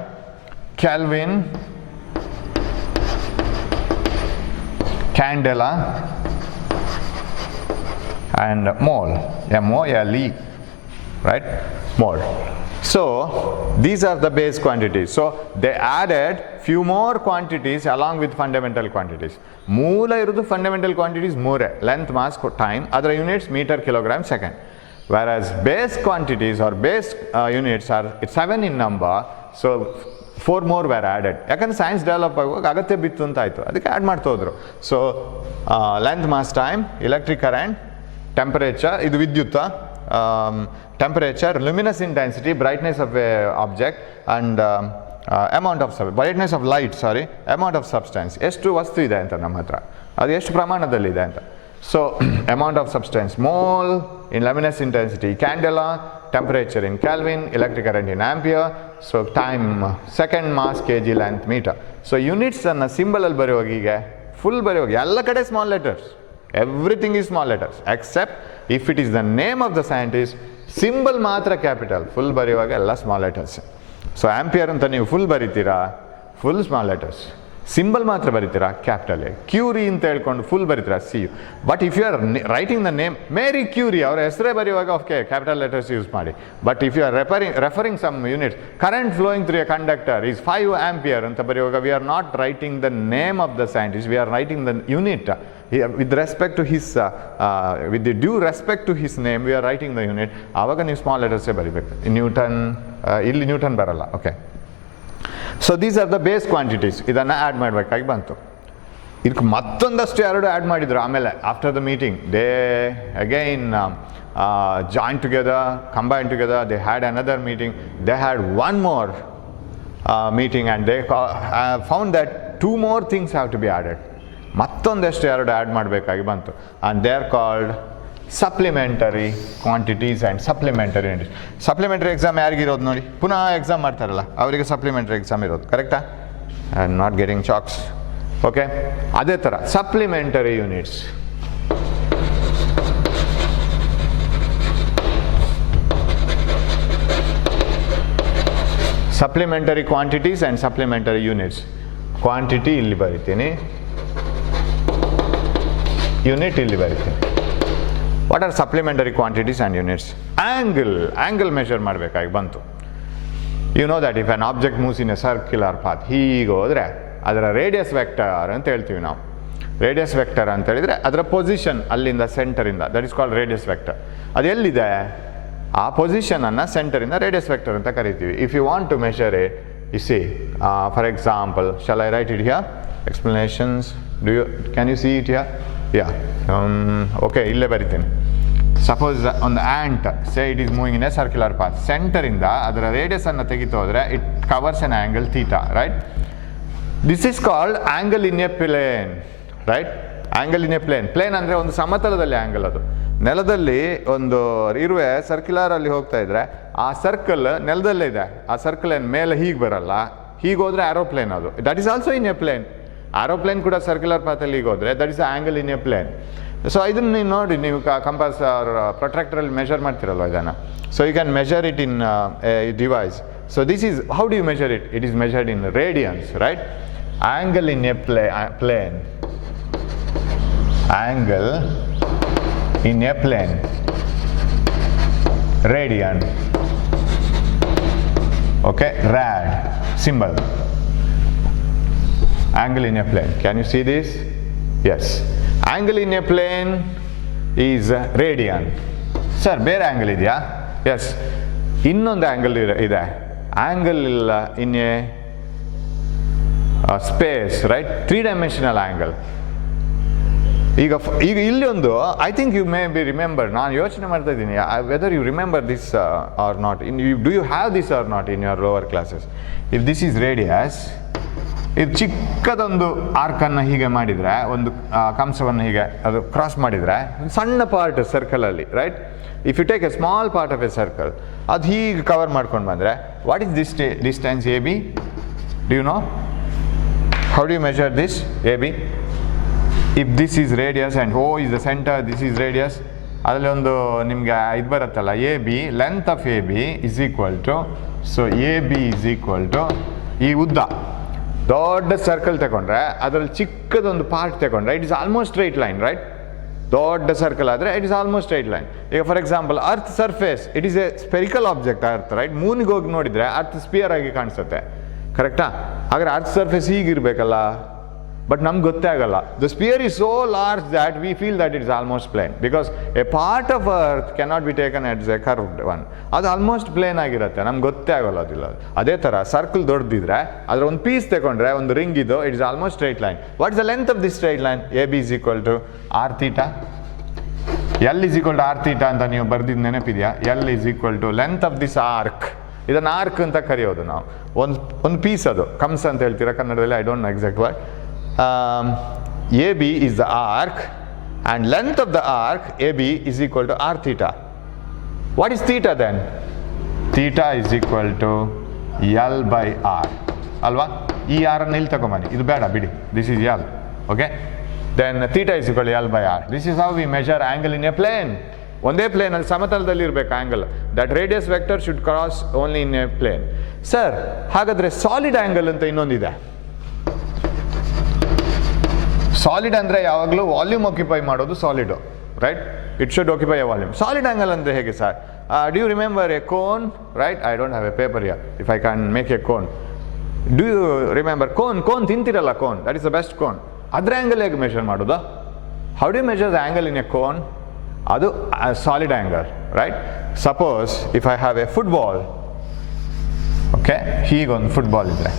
kelvin, candela, and mole, MOLE, right? Mole. So these are the base quantities. So they added few more quantities along with fundamental quantities. ಮೂಲ ಇರೋದು fundamental quantities ಮೂರೇ, length, mass, time. ಅದರ units meter, kilogram, second. Whereas base quantities or base units are 7 in number. So 4 more were added. ಯಾಕಂದರೆ ಸೈನ್ಸ್ ಡೆವಲಪ್ ಆಗುವಾಗ ಅಗತ್ಯ ಬಿತ್ತು ಅಂತ ಆಯಿತು, ಅದಕ್ಕೆ ಆ್ಯಡ್ ಮಾಡ್ತಾ ಹೋದ್ರು. So length, mass, time, electric current, temperature, ಇದು ವಿದ್ಯುತ್, temperature, luminous intensity, brightness of a object, and amount of brightness of light, amount of substance, ಎಷ್ಟು ವಸ್ತು ಇದೆ ಅಂತ ನಮ್ಮ ಹತ್ರ, ಅದು ಎಷ್ಟು ಪ್ರಮಾಣದಲ್ಲಿದೆ ಅಂತ. So amount of substance, mole in luminous intensity, candela temperature in Kelvin, electric current in ampere, so time, second, mass, kg, length, meter. So units and symbol al bari hogige, full bari hogi, alla kade small letters. Everything is small letters, except if it is the name of the scientist, symbol matra capital, full bari hogi, alla small letters. So ampere anta ನೀವು full ಬರಿತೀರಾ, full small letters. Symbol ಮಾತ್ರ ಬರಿತೀರಾ, capital A. Curie ಅಂತ ಹೇಳ್ಕೊಂಡು full ಬರಿತೀರಾ, CU. But if you are writing the name, Mary Curie, ಅವರ ಹೆಸರೇ ಬರೆಯುವಾಗ okay, capital letters use ಮಾಡಿ. But if you are referring some units, current flowing through a conductor is 5 ampere ಅಂತ ಬರೆಯುವಾಗ we are not writing the name of the scientist, we are writing the unit. With respect to his, with the due respect to his name, we are writing the unit. ಆವಾಗ ನೀವು small letters ಬರಿಬೇಕು. Newton, ಇಲ್ಲಿ ನ್ಯೂಟನ್ ಬರಲ್ಲ, okay. So these are the base quantities. ಇದನ್ನು ಆ್ಯಡ್ ಮಾಡಬೇಕಾಗಿ ಬಂತು. ಇದಕ್ಕೆ ಮತ್ತೊಂದಷ್ಟು ಎರಡು ಆ್ಯಡ್ ಮಾಡಿದ್ರು ಆಮೇಲೆ after the meeting. They again join together, combine together, they had another meeting, they had one more meeting and they found that 2 more things have to be added. ಮತ್ತೊಂದಷ್ಟು ಎರಡು ಆ್ಯಡ್ ಮಾಡಬೇಕಾಗಿ ಬಂತು. And they are called supplementary quantities and supplementary units. Supplementary exam ಯಾರಿಗಿರೋದು ನೋಡಿ, ಪುನಃ ಎಕ್ಸಾಮ್ ಮಾಡ್ತಾರಲ್ಲ ಅವರಿಗೆ ಸಪ್ಲಿಮೆಂಟರಿ ಎಕ್ಸಾಮ್ ಇರೋದು, ಕರೆಕ್ಟಾ? I am not getting chalks, okay. ಅದೇ ಥರ supplementary units. Supplementary quantities and supplementary units. Quantity ಇಲ್ಲಿ ಬರಿತೀನಿ, ಯೂನಿಟ್ ಇಲ್ಲಿ ಬರಿತೀನಿ. What are supplementary quantities and units? Angle measure ಮಾಡಬೇಕಾಗಿ ಬಂತು. You know that if an object moves in a circular path, ಹೀಗೆ ಹೋದರೆ ಅದರ ರೇಡಿಯಸ್ ವೆಕ್ಟರ್ ಅಂತ ಹೇಳ್ತೀವಿ ನಾವು. ರೇಡಿಯಸ್ ವೆಕ್ಟರ್ ಅಂತ ಹೇಳಿದರೆ ಅದರ ಪೊಸಿಷನ್ ಅಲ್ಲಿಂದ ಸೆಂಟರಿಂದ, that is called radius vector. ಅದು ಎಲ್ಲಿದೆ ಆ ಪೊಸಿಷನನ್ನು ಸೆಂಟರಿಂದ ರೇಡಿಯಸ್ ವೆಕ್ಟರ್ ಅಂತ ಕರಿತೀವಿ. If you want to measure it, you see for example, shall I write it here? Explanations, can you see it here? Yeah, okay, ಇಲ್ಲೇ ಬರಿತೀನಿ. ಸಪೋಸ್ ಒಂದು ant, say it is moving in a circular path, ಸೆಂಟರಿಂದ ಅದರ ರೇಡಿಯಸನ್ನು ತೆಗಿತು ಹೋದರೆ it covers an angle theta, right? This is called angle in a plane, right? Angle in a plane. Plane ಅಂದರೆ ಒಂದು ಸಮತಲದಲ್ಲಿ ಆ್ಯಂಗಲ್. ಅದು ನೆಲದಲ್ಲಿ ಒಂದು ಇರುವೆ ಸರ್ಕ್ಯುಲರಲ್ಲಿ ಹೋಗ್ತಾ ಇದ್ರೆ ಆ ಸರ್ಕಲ್ ನೆಲದಲ್ಲೇ ಇದೆ, ಆ ಸರ್ಕಲ್ ಏನು ಮೇಲೆ ಹೀಗೆ ಬರಲ್ಲ, ಹೀಗೆ ಹೋದರೆ ಆ್ಯರೋಪ್ಲೇನ್. ಅದು that is also in a plane. Aeroplane ಕೂಡ ಸರ್ಕ್ಯುಲರ್ ಪಾತಲ್ಲಿ ಹೀಗೆ ಹೋದರೆ that is angle in a plane. So ಇದನ್ನು ನೀವು ನೋಡಿ, ನೀವು ಕಂಪಾಸ್ ಪ್ರೊಟ್ರಾಕ್ಟರಲ್ಲಿ ಮೆಷರ್ ಮಾಡ್ತಿರಲ್ವ ಇದನ್ನು. So you can measure it in a device. So this is how do you measure it? It is measured in radians, right? Angle in a plane, angle in a plane, radian, okay, rad symbol. Angle in a plane. Can you see this? Yes. Angle in a plane is radian. Sir, ಬೇರೆ ಆ್ಯಂಗಲ್ ಇದೆಯಾ? ಎಸ್, ಇನ್ನೊಂದು ಆ್ಯಂಗಲ್ ಇದೆ. Angle in a space, right? 3-dimensional angle. ಈಗ ಇಲ್ಲಿ ಒಂದು, I think you may be remember, ನಾನು ಯೋಚನೆ ಮಾಡ್ತಾ ಇದ್ದೀನಿ whether you remember this or not. Do you have this or not in your lower classes? If this is radius, ಇದು ಚಿಕ್ಕದೊಂದು ಆರ್ಕನ್ನು ಹೀಗೆ ಮಾಡಿದರೆ, ಒಂದು ಕಂಸವನ್ನು ಹೀಗೆ ಅದು ಕ್ರಾಸ್ ಮಾಡಿದರೆ ಸಣ್ಣ ಪಾರ್ಟ್ ಸರ್ಕಲಲ್ಲಿ, right? If you take a small part of a circle, ಅದು ಹೀಗೆ ಕವರ್ ಮಾಡ್ಕೊಂಡು ಬಂದರೆ what is this distance A B? Do you know? How do you measure this A B? If this is radius and O is the centre, this is radius, ಅದರಲ್ಲಿ ಒಂದು ನಿಮಗೆ ಇದು ಬರುತ್ತಲ್ಲ, A B, length of A B is equal to, so A B is equal to ಈ ಉದ್ದ. ದೊಡ್ಡ ಸರ್ಕಲ್ ತಗೊಂಡ್ರೆ ಅದರಲ್ಲಿ ಚಿಕ್ಕದೊಂದು ಪಾರ್ಟ್ ತಗೊಂಡ್ರೆ it is almost straight line, right? ದೊಡ್ಡ ಸರ್ಕಲ್ ಆದರೆ it is almost straight line. ಈಗ for example earth surface, it is a spherical object earth, right? ಮೂನಿಗೆ ಹೋಗಿ ನೋಡಿದರೆ ಅರ್ತ್ ಸ್ಪಿಯರ್ ಆಗಿ ಕಾಣಿಸುತ್ತೆ, ಕರೆಕ್ಟಾ? ಹಾಗಾದ್ರೆ ಅರ್ತ್ ಸರ್ಫೇಸ್ ಹೀಗಿರಬೇಕಲ್ಲ, ಬಟ್ ನಮ್ಗೆ ಗೊತ್ತೇ ಆಗಲ್ಲ. The sphere is so large that we feel that it is almost plane, because a part of earth cannot be taken at a curved one. ಅದು ಆಲ್ಮೋಸ್ಟ್ ಪ್ಲೇನ್ ಆಗಿರುತ್ತೆ, ನಮ್ಗೆ ಗೊತ್ತೇ ಆಗೋಲ್ಲ ಅದಿಲ್ಲ. ಅದೇ ಥರ ಸರ್ಕಲ್ ದೊಡ್ಡದಿದ್ರೆ ಅದರ ಒಂದು ಪೀಸ್ ತಗೊಂಡ್ರೆ, ಒಂದು ರಿಂಗ್ ಇದು, it is almost straight line. What is the length of this straight line? A B is equal to R theta. L is equal to R theta ಅಂತ ನೀವು ಬರ್ದಿದ್ದು ನೆನಪಿದೆಯಾ? L is equal to length of this arc. ಇದನ್ನು ಆರ್ಕ್ ಅಂತ ಕರೆಯೋದು ನಾವು. ಒಂದು ಪೀಸ್, ಅದು ಕಂಸ ಅಂತ ಹೇಳ್ತೀರಾ ಕನ್ನಡದಲ್ಲಿ, I don't no exact word. AB is the arc and length of the arc AB is equal to r theta. What is theta then? Theta is equal to L by R ಅಲ್ವಾ. ಈ ಆರನ್ನು ಇಲ್ಲಿ ತಗೊಂಬನ್ನಿ, ಇದು ಬೇಡ ಬಿಡಿ, this is L. Okay, then theta is equal L by R. This is how we measure angle in a plane. ಒಂದೇ ಪ್ಲೇನಲ್ಲಿ ಸಮತಲದಲ್ಲಿ ಇರಬೇಕು angle. That radius vector should cross only in a plane. Sir ಹಾಗಾದರೆ ಸಾಲಿಡ್ ಆ್ಯಂಗಲ್ ಅಂತ ಇನ್ನೊಂದಿದೆ. ಸಾಲಿಡ್ ಅಂದರೆ ಯಾವಾಗಲೂ ವಾಲ್ಯೂಮ್ ಆಕ್ಯುಪೈ ಮಾಡೋದು solid, right? It should occupy A volume. Solid angle ಅಂದರೆ ಹೇಗೆ sir? Do you remember a cone, right? I don't have a paper here if I can make a cone. Do you remember cone ತಿಂತಿರಲ್ಲ, cone, that is the best cone. ಅದರ ಆ್ಯಂಗಲ್ ಹೇಗೆ ಮೆಷರ್ ಮಾಡೋದು? How do you measure the angle in a cone? ಅದು solid angle, right? Suppose if I have a football, okay, ಹೀಗೊಂದು ಫುಟ್ಬಾಲ್ ಇದ್ದರೆ,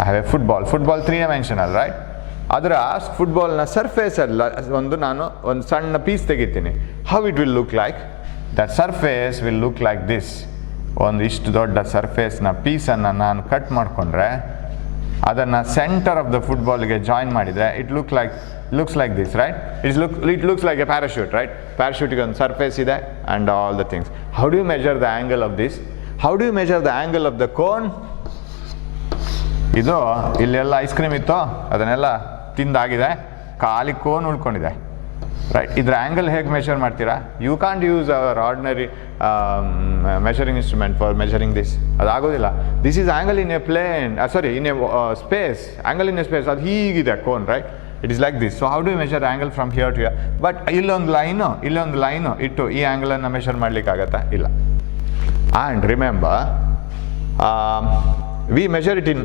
I have a football 3 dimensional, right? ಅದರ ಫುಟ್ಬಾಲ್ನ ಸರ್ಫೇಸಲ್ಲ ನಾನು ಒಂದು ಸಣ್ಣ ಪೀಸ್ ತೆಗಿತೀನಿ. How it will look like? That surface will look like this. ಒಂದು ಇಷ್ಟು ದೊಡ್ಡ ಸರ್ಫೇಸ್ನ ಪೀಸನ್ನು ನಾನು ಕಟ್ ಮಾಡಿಕೊಂಡ್ರೆ ಅದನ್ನು ಸೆಂಟರ್ ಆಫ್ ದ ಫುಟ್ಬಾಲ್ಗೆ ಜಾಯಿನ್ ಮಾಡಿದರೆ it looks like this, right? It looks like a parachute, right? ಪ್ಯಾರಾಶೂಟಿಗೆ ಒಂದು ಸರ್ಫೇಸ್ ಇದೆ and all the things. How do you measure the angle of this? How do you measure the angle of the cone? ಇದು ಇಲ್ಲೆಲ್ಲ ಐಸ್ ಕ್ರೀಮ್ ಇತ್ತು, ಅದನ್ನೆಲ್ಲ ತಿಂದಾಗಿದೆ, ಖಾಲಿ ಕೋನ್ ಉಳ್ಕೊಂಡಿದೆ, ರೈಟ್? ಇದ್ರ ಆ್ಯಂಗಲ್ ಹೇಗೆ ಮೆಷರ್ ಮಾಡ್ತೀರಾ? You can't use our ordinary measuring instrument for measuring this. ಅದಾಗೋದಿಲ್ಲ. This is angle in a plane, in a space. Angle in a space ಅದು ಹೀಗಿದೆ cone, right? It is like this. So how do you measure angle from here to here? But ಇಲ್ಲೊಂದು ಲೈನು ಇಟ್ಟು ಈ ಆ್ಯಂಗಲನ್ನು ಮೆಷರ್ ಮಾಡಲಿಕ್ಕಾಗತ್ತಾ? ಇಲ್ಲ. And remember, we measure it in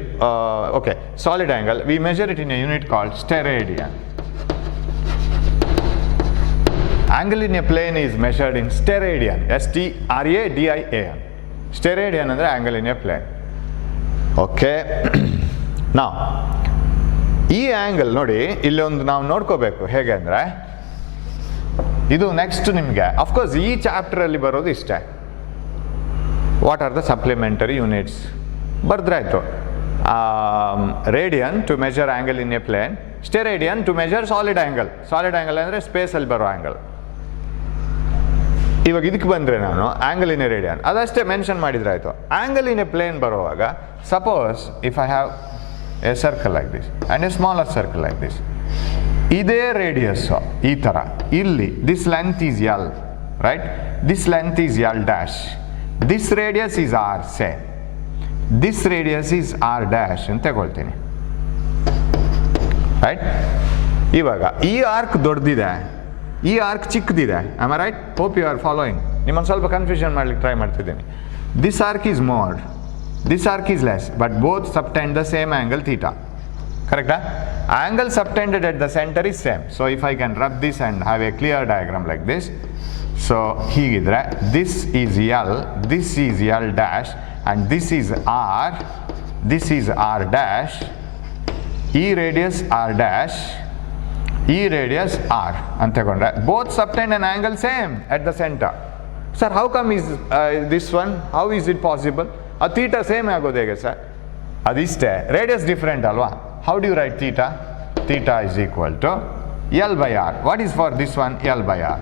solid angle, we measure it in a unit called steradian. Angle in a plane is measured in steradian, S-T-R-A-D-I-A-N. Steradian ಅಂದರೆ angle in a plane. Okay. Now ಈ ಆ್ಯಂಗಲ್ ನೋಡಿ, ಇಲ್ಲೊಂದು ನಾವು ನೋಡ್ಕೋಬೇಕು. ಹೇಗೆ ಅಂದರೆ ಇದು ನೆಕ್ಸ್ಟ್ ನಿಮಗೆ ಅಫ್ಕೋರ್ಸ್ ಈ ಚಾಪ್ಟರಲ್ಲಿ ಬರೋದು ಇಷ್ಟೇ. What are the supplementary units ಬರ್ದ್ರಾಯ್ತು. Radian to measure angle in a plane, steradian to measure solid angle. Solid angle ಅಂದರೆ ಸ್ಪೇಸಲ್ಲಿ ಬರೋ ಆ್ಯಂಗಲ್. ಇವಾಗ ಇದಕ್ಕೆ ಬಂದರೆ ನಾನು ಆ್ಯಂಗಲ್ ಇನ್ ಎ ರೇಡಿಯನ್ ಅದಷ್ಟೇ ಮೆನ್ಷನ್ ಮಾಡಿದ್ರಾಯ್ತು. ಆ್ಯಂಗಲ್ ಇನ್ ಎ ಪ್ಲೇನ್ ಬರುವಾಗ suppose if I have a circle like this and a smaller circle like this, ಇದೇ ರೇಡಿಯಸ್ಸು ಈ ಥರ ಇಲ್ಲಿ this length is L, right? This length is L dash, this radius is R, say this radius is R dash ಅಂತ ತಗೊಳ್ತೀನಿ, ರೈಟ್? ಇವಾಗ ಈ ಆರ್ಕ್ ದೊಡ್ಡದಿದೆ, ಈ ಆರ್ಕ್ ಚಿಕ್ಕದಿದೆ. Am I right? Hope you are following. ನಿಮ್ಮನ್ನು ಸ್ವಲ್ಪ ಕನ್ಫ್ಯೂಷನ್ ಮಾಡ್ಲಿಕ್ಕೆ ಟ್ರೈ ಮಾಡ್ತಿದ್ದೀನಿ. This arc is more, this arc is less, but both subtend the same angle theta. ಕರೆಕ್ಟಾ? Angle subtended at the centre is same. So if I can rub this and have a clear diagram like this. So ಹೀಗಿದ್ರೆ this is L, this is L dash and this is R, this is R dash, E radius R dash, E radius R ಅಂತ ತಗೊಂಡ್ರೆ both subtend an angle same at the center. Sir, how come is this one, how is it possible? A theta same ಆಗೋದು ಹೇಗೆ ಸರ್? ಅದಿಷ್ಟೇ, ರೇಡಿಯಸ್ ಡಿಫರೆಂಟ್ ಅಲ್ವಾ? How do you write theta? Theta is equal to L by R. What is for this one? L by R.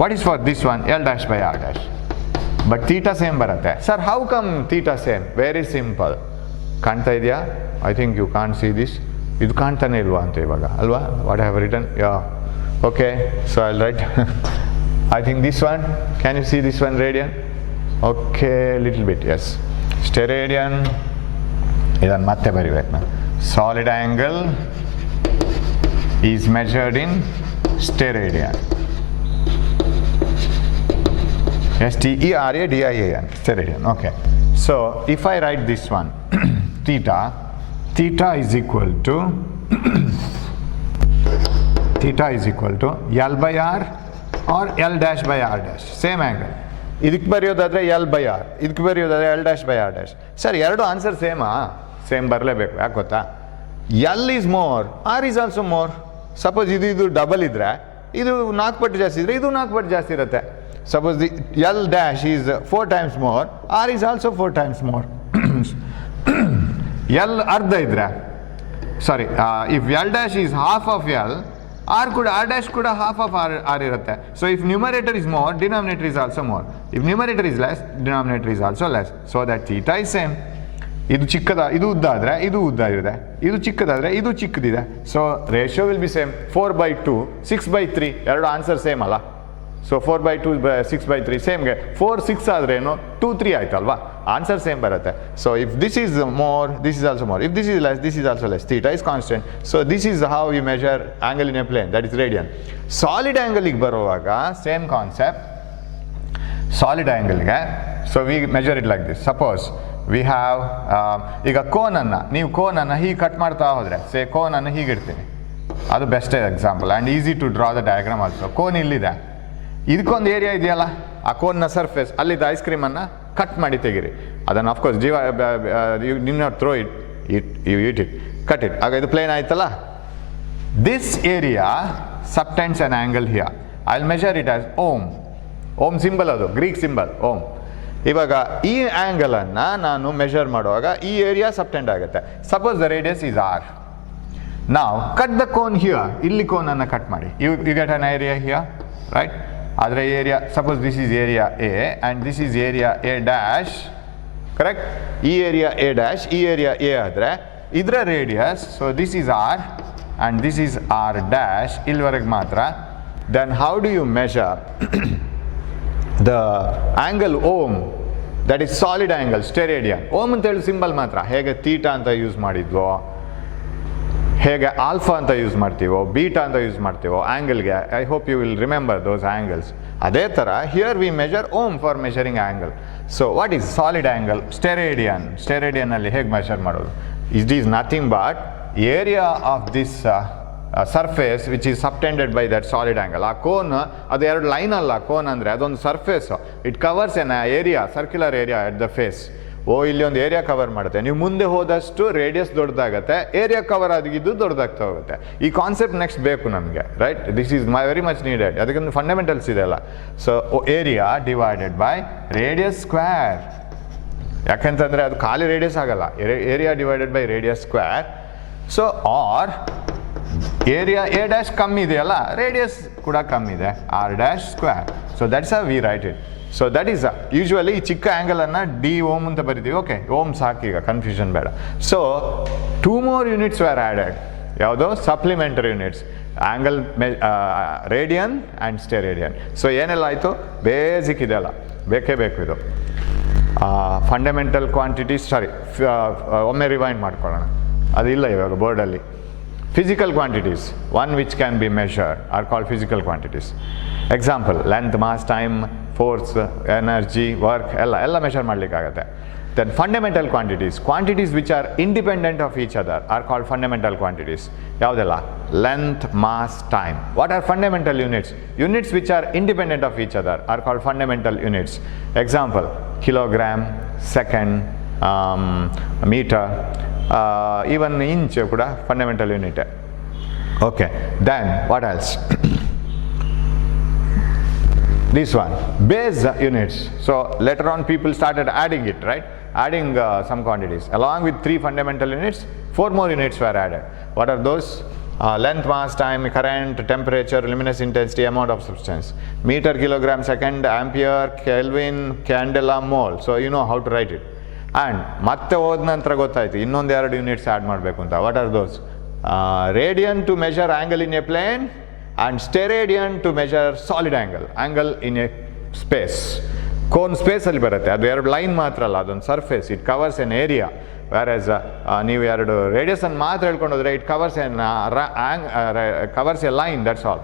What is for this one? L dash by R dash. But theta same ಬರುತ್ತೆ. Sir how come theta same? Very simple. ಕಾಣ್ತಾ ಇದೆಯಾ? I think you can't see this. ಇದು ಕಾಣ್ತಾನೆ ಇಲ್ವಾ ಅಂತ ಇವಾಗ ಅಲ್ವಾ? What have written? Yeah, okay. So I write I think this one. Can you see this one radian? Okay, little bit. Yes, steradian. ಇದನ್ನು ಮತ್ತೆ ಬರಿಬೇಕು ನಾನು. Solid angle is measured in steradian. S-T-E-R-A-D-I-A-N, steradian. Okay. So if I write this one, theta is equal to L by R or L dash by R dash. Same angle. ಇದಕ್ಕೆ ಬರೆಯೋದಾದ್ರೆ L by R, ಇದಕ್ಕೆ ಬರೆಯೋದಾದ್ರೆ L dash by R dash. Sir ಎರಡು ಆನ್ಸರ್ ಸೇಮಾ? ಸೇಮ್ ಬರಲೇಬೇಕು. ಯಾಕೆ ಗೊತ್ತಾ? L is more, R is also more. Suppose ಇದು ಡಬಲ್ ಇದ್ರೆ ಇದು 4 ಪಟ್ಟು ಜಾಸ್ತಿ ಇದ್ರೆ ಇದು 4 ಪಟ್ಟು ಜಾಸ್ತಿ ಇರುತ್ತೆ. Suppose the L dash is 4 times more, R is also 4 times more. L ಅರ್ಧ ಇದ್ರೆ, sorry, if L dash is half of L, R ಕೂಡ ಆರ್ ಡ್ಯಾಶ್ ಕೂಡ ಹಾಫ್ ಆಫ್ ಆರ್ ಇರುತ್ತೆ. So if numerator is more, denominator is also more. If numerator is less, denominator is also less. So that theta is same. ಇದು ಚಿಕ್ಕದ, ಇದು ಉದ್ದ ಆದರೆ ಇದು ಉದ್ದ ಇದೆ, ಇದು ಚಿಕ್ಕದಾದರೆ ಇದು ಚಿಕ್ಕದಿದೆ. So ratio will be same. 4/2, 6/3 ಎರಡು ಆನ್ಸರ್ ಸೇಮ್ ಅಲ್ಲ. ಸೊ 4/2, 6/3 ಸೇಮ್ಗೆ 4, 6 ಆದ್ರೇನು 2, 3 ಆಯ್ತಲ್ವಾ, ಆನ್ಸರ್ ಸೇಮ್ ಬರುತ್ತೆ. So if this is more, this is also more. If this is less, this is also less. Theta is constant. So this is how you measure angle in a plane, that is radian. Solid ಆ್ಯಂಗಲಿಗೆ ಬರುವಾಗ ಸೇಮ್ ಕಾನ್ಸೆಪ್ಟ್. ಸಾಲಿಡ್ ಆ್ಯಂಗಲ್ಗೆ so we measure it like this. Suppose we have ಈಗ ಕೋನನ್ನು, ನೀವು ಕೋನನ್ನು ಹೀಗೆ ಕಟ್ ಮಾಡ್ತಾ ಹೋದರೆ, ಸೇ ಕೋನನ್ನು ಹೀಗೆ ಇಡ್ತೀನಿ, ಅದು best example and easy to draw the diagram also. Cone ಇಲ್ಲಿದೆ, ಇದಕ್ಕೊಂದು ಏರಿಯಾ ಇದೆಯಲ್ಲ, ಆ ಕೋನ್ನ ಸರ್ಫೇಸ್, ಅಲ್ಲಿದ್ದ ಐಸ್ ಕ್ರೀಮನ್ನು ಕಟ್ ಮಾಡಿ ತೆಗೀರಿ. ಅದನ್ನು of course you did not throw it, you eat it, cut it. ಆಗ ಇದು ಪ್ಲೇನ್ ಆಯ್ತಲ್ಲ. This area subtends an angle here. I will measure it as ohm. Ohm symbol, ಅದು ಗ್ರೀಕ್ ಸಿಂಬಲ್ ಓಮ್. ಇವಾಗ ಈ ಆ್ಯಂಗಲನ್ನು ನಾನು ಮೆಷರ್ ಮಾಡುವಾಗ ಈ ಏರಿಯಾ ಸಬ್ಟೆಂಡ್ ಆಗುತ್ತೆ. Suppose the radius is R. ನಾವು ಕಟ್ ದ ಕೋನ್ ಹಿಯರ್, ಇಲ್ಲಿ ಕೋನನ್ನು ಕಟ್ ಮಾಡಿ, you get an area here, right? ಆದರೆ area, suppose this is area A and this is area A dash, correct? ಈ ಏರಿಯಾ ಎ ಡ್ಯಾಶ್, ಈ ಏರಿಯಾ ಎ ಆದರೆ ಇದರ radius, so this is R and this is R dash, ಇಲ್ಲಿವರೆಗೆ ಮಾತ್ರ. Then how do you measure the angle ohm, that is solid angle, ಸ್ಟೆರೇಡಿಯನ್. Ohm ಅಂತೇಳಿ ಸಿಂಬಲ್ ಮಾತ್ರ. ಹೇಗೆ ತೀಟಾ ಅಂತ ಯೂಸ್ ಮಾಡಿದ್ವೋ, ಹೇಗೆ ಆಲ್ಫಾ ಅಂತ ಯೂಸ್ ಮಾಡ್ತೀವೋ, ಬೀಟಾ ಅಂತ ಯೂಸ್ ಮಾಡ್ತೀವೋ ಆ್ಯಂಗಲ್ಗೆ, I hope you will remember those angles. ಅದೇ ಥರ here we measure ohm for measuring angle. So what is solid angle? Steradian. ಸ್ಟೆರೇಡಿಯನ್ನಲ್ಲಿ ಹೇಗೆ ಮೆಷರ್ ಮಾಡೋದು? It is nothing but area of this surface which is subtended by that solid angle. ಆ ಕೋನ್ ಅದು ಎರಡು ಲೈನ್ ಅಲ್ಲ, ಕೋನ್ ಅಂದರೆ ಅದೊಂದು surface. It covers an area, circular area at the face. ಇಲ್ಲಿ ಒಂದು ಏರಿಯಾ ಕವರ್ ಮಾಡುತ್ತೆ. ನೀವು ಮುಂದೆ ಹೋದಷ್ಟು ರೇಡಿಯಸ್ ದೊಡ್ಡದಾಗುತ್ತೆ, ಏರಿಯಾ ಕವರ್ ಆಗಿದ್ದು ದೊಡ್ಡದಾಗ್ತಾ ಹೋಗುತ್ತೆ. ಈ ಕಾನ್ಸೆಪ್ಟ್ ನೆಕ್ಸ್ಟ್ ಬೇಕು ನಮಗೆ, right? This is very much needed. ಅದಕ್ಕೊಂದು ಫಂಡಮೆಂಟಲ್ಸ್ ಇದೆಲ್ಲ. So area divided by radius square. ಯಾಕೆಂತಂದರೆ ಅದು ಖಾಲಿ ರೇಡಿಯಸ್ ಆಗಲ್ಲ, area divided by radius square. So R area A dash ಕಮ್ಮಿ ಇದೆಯಲ್ಲ, ರೇಡಿಯಸ್ ಕೂಡ ಕಮ್ಮಿ ಇದೆ, R dash square. So that's how we write it. So that is usually ಈ ಚಿಕ್ಕ ಆ್ಯಂಗಲನ್ನು ಡಿ ಓಮ್ ಅಂತ ಬರಿತೀವಿ. ಓಕೆ, ಓಮ್ ಸಾಕೀಗ, ಕನ್ಫ್ಯೂಷನ್ ಬೇಡ. So 2 more units were added. ಯಾವುದೋ supplementary units, angle radian and steradian. So ಏನೆಲ್ಲ ಆಯಿತು? ಬೇಸಿಕ್ ಇದೆಲ್ಲ ಬೇಕೇ ಬೇಕು. ಇದು ಫಂಡಮೆಂಟಲ್ ಕ್ವಾಂಟಿಟೀಸ್, ಸಾರಿ ಒಮ್ಮೆ ರಿವೈಂಡ್ ಮಾಡ್ಕೊಳ್ಳೋಣ, ಅದಿಲ್ಲ ಇವಾಗ ಬೋರ್ಡಲ್ಲಿ. Physical quantities, one which can be measured, are called physical quantities. Example, length, mass, time, force, energy, work, ಎಲ್ಲ measure ಮಾಡಲಿಕ್ಕಾಗತ್ತೆ. Then fundamental quantities, quantities which are independent of each other are called fundamental quantities. ಯಾವುದೆಲ್ಲ? Length, mass, time. What are fundamental units? Units which are independent of each other are called fundamental units. Example, kilogram, second, meter, even inch ಕೂಡ fundamental unit. Okay, then what else? This one, base units. So later on people started adding it, right? Adding some quantities. Along with 3 fundamental units, 4 more units were added. What are those? Length, mass, time, current, temperature, luminous intensity, amount of substance. Meter, kilogram, second, ampere, Kelvin, candela, mole. So you know how to write it. And ಮತ್ತೆ ಹೋದ ನಂತರ ಗೊತ್ತಾಯಿತು ಇನ್ನೊಂದು 2 ಯೂನಿಟ್ಸ್ ಆ್ಯಡ್ ಮಾಡಬೇಕು ಅಂತ. What are those? Radian to measure angle in a plane and steradian to measure solid angle in a space. Cone ಸ್ಪೇಸಲ್ಲಿ ಬರುತ್ತೆ, ಅದು 2 ಲೈನ್ ಮಾತ್ರ ಅಲ್ಲ, ಅದೊಂದು surface. It covers an area. Where ನೀವು 2 ರೇಡಿಯಸನ್ನು ಮಾತ್ರ ಹೇಳ್ಕೊಂಡು ಹೋದರೆ it covers a line, that's all.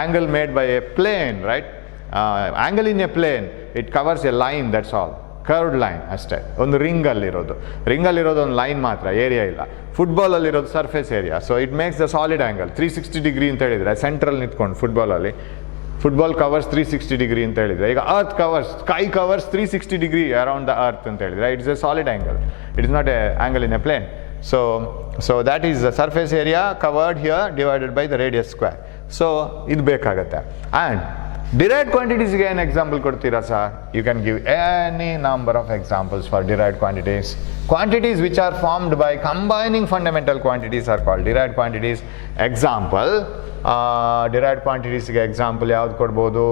Angle made by a plane, right? Angle in a plane, it covers a line, that's all. Curved line ಅಷ್ಟೇ. ಒಂದು ರಿಂಗಲ್ಲಿರೋದು ಒಂದು ಲೈನ್ ಮಾತ್ರ, ಏರಿಯಾ ಇಲ್ಲ. ಫುಟ್ಬಾಲಲ್ಲಿರೋದು surface area. So it makes the solid angle 360 degree ಅಂತ ಹೇಳಿದರೆ, ಸೆಂಟ್ರಲ್ ನಿಂತ್ಕೊಂಡು ಫುಟ್ಬಾಲಲ್ಲಿ ಫುಟ್ಬಾಲ್ ಕವರ್ಸ್ 360 ಡಿಗ್ರಿ ಅಂತ ಹೇಳಿದರೆ, ಈಗ earth covers, sky covers 360 degree around the earth ಅಂತ ಹೇಳಿದರೆ, it's a solid angle. It is not a angle in a plane. So that is the surface area covered here divided by the radius square. So ಇದು ಬೇಕಾಗತ್ತೆ. ಆ್ಯಂಡ್ ಡಿರೈವ್ಡ್ ಕ್ವಾಂಟಿಟೀಸ್ಗೆ ಏನು ಎಕ್ಸಾಂಪಲ್ ಕೊಡ್ತೀರಾ sir? You can give any number of examples for derived quantities. Quantities which are formed by combining fundamental quantities are called derived quantities. Example, derived ಕ್ವಾಂಟಿಟೀಸ್ಗೆ ಎಕ್ಸಾಂಪಲ್ ಯಾವ್ದು ಕೊಡ್ಬೋದು?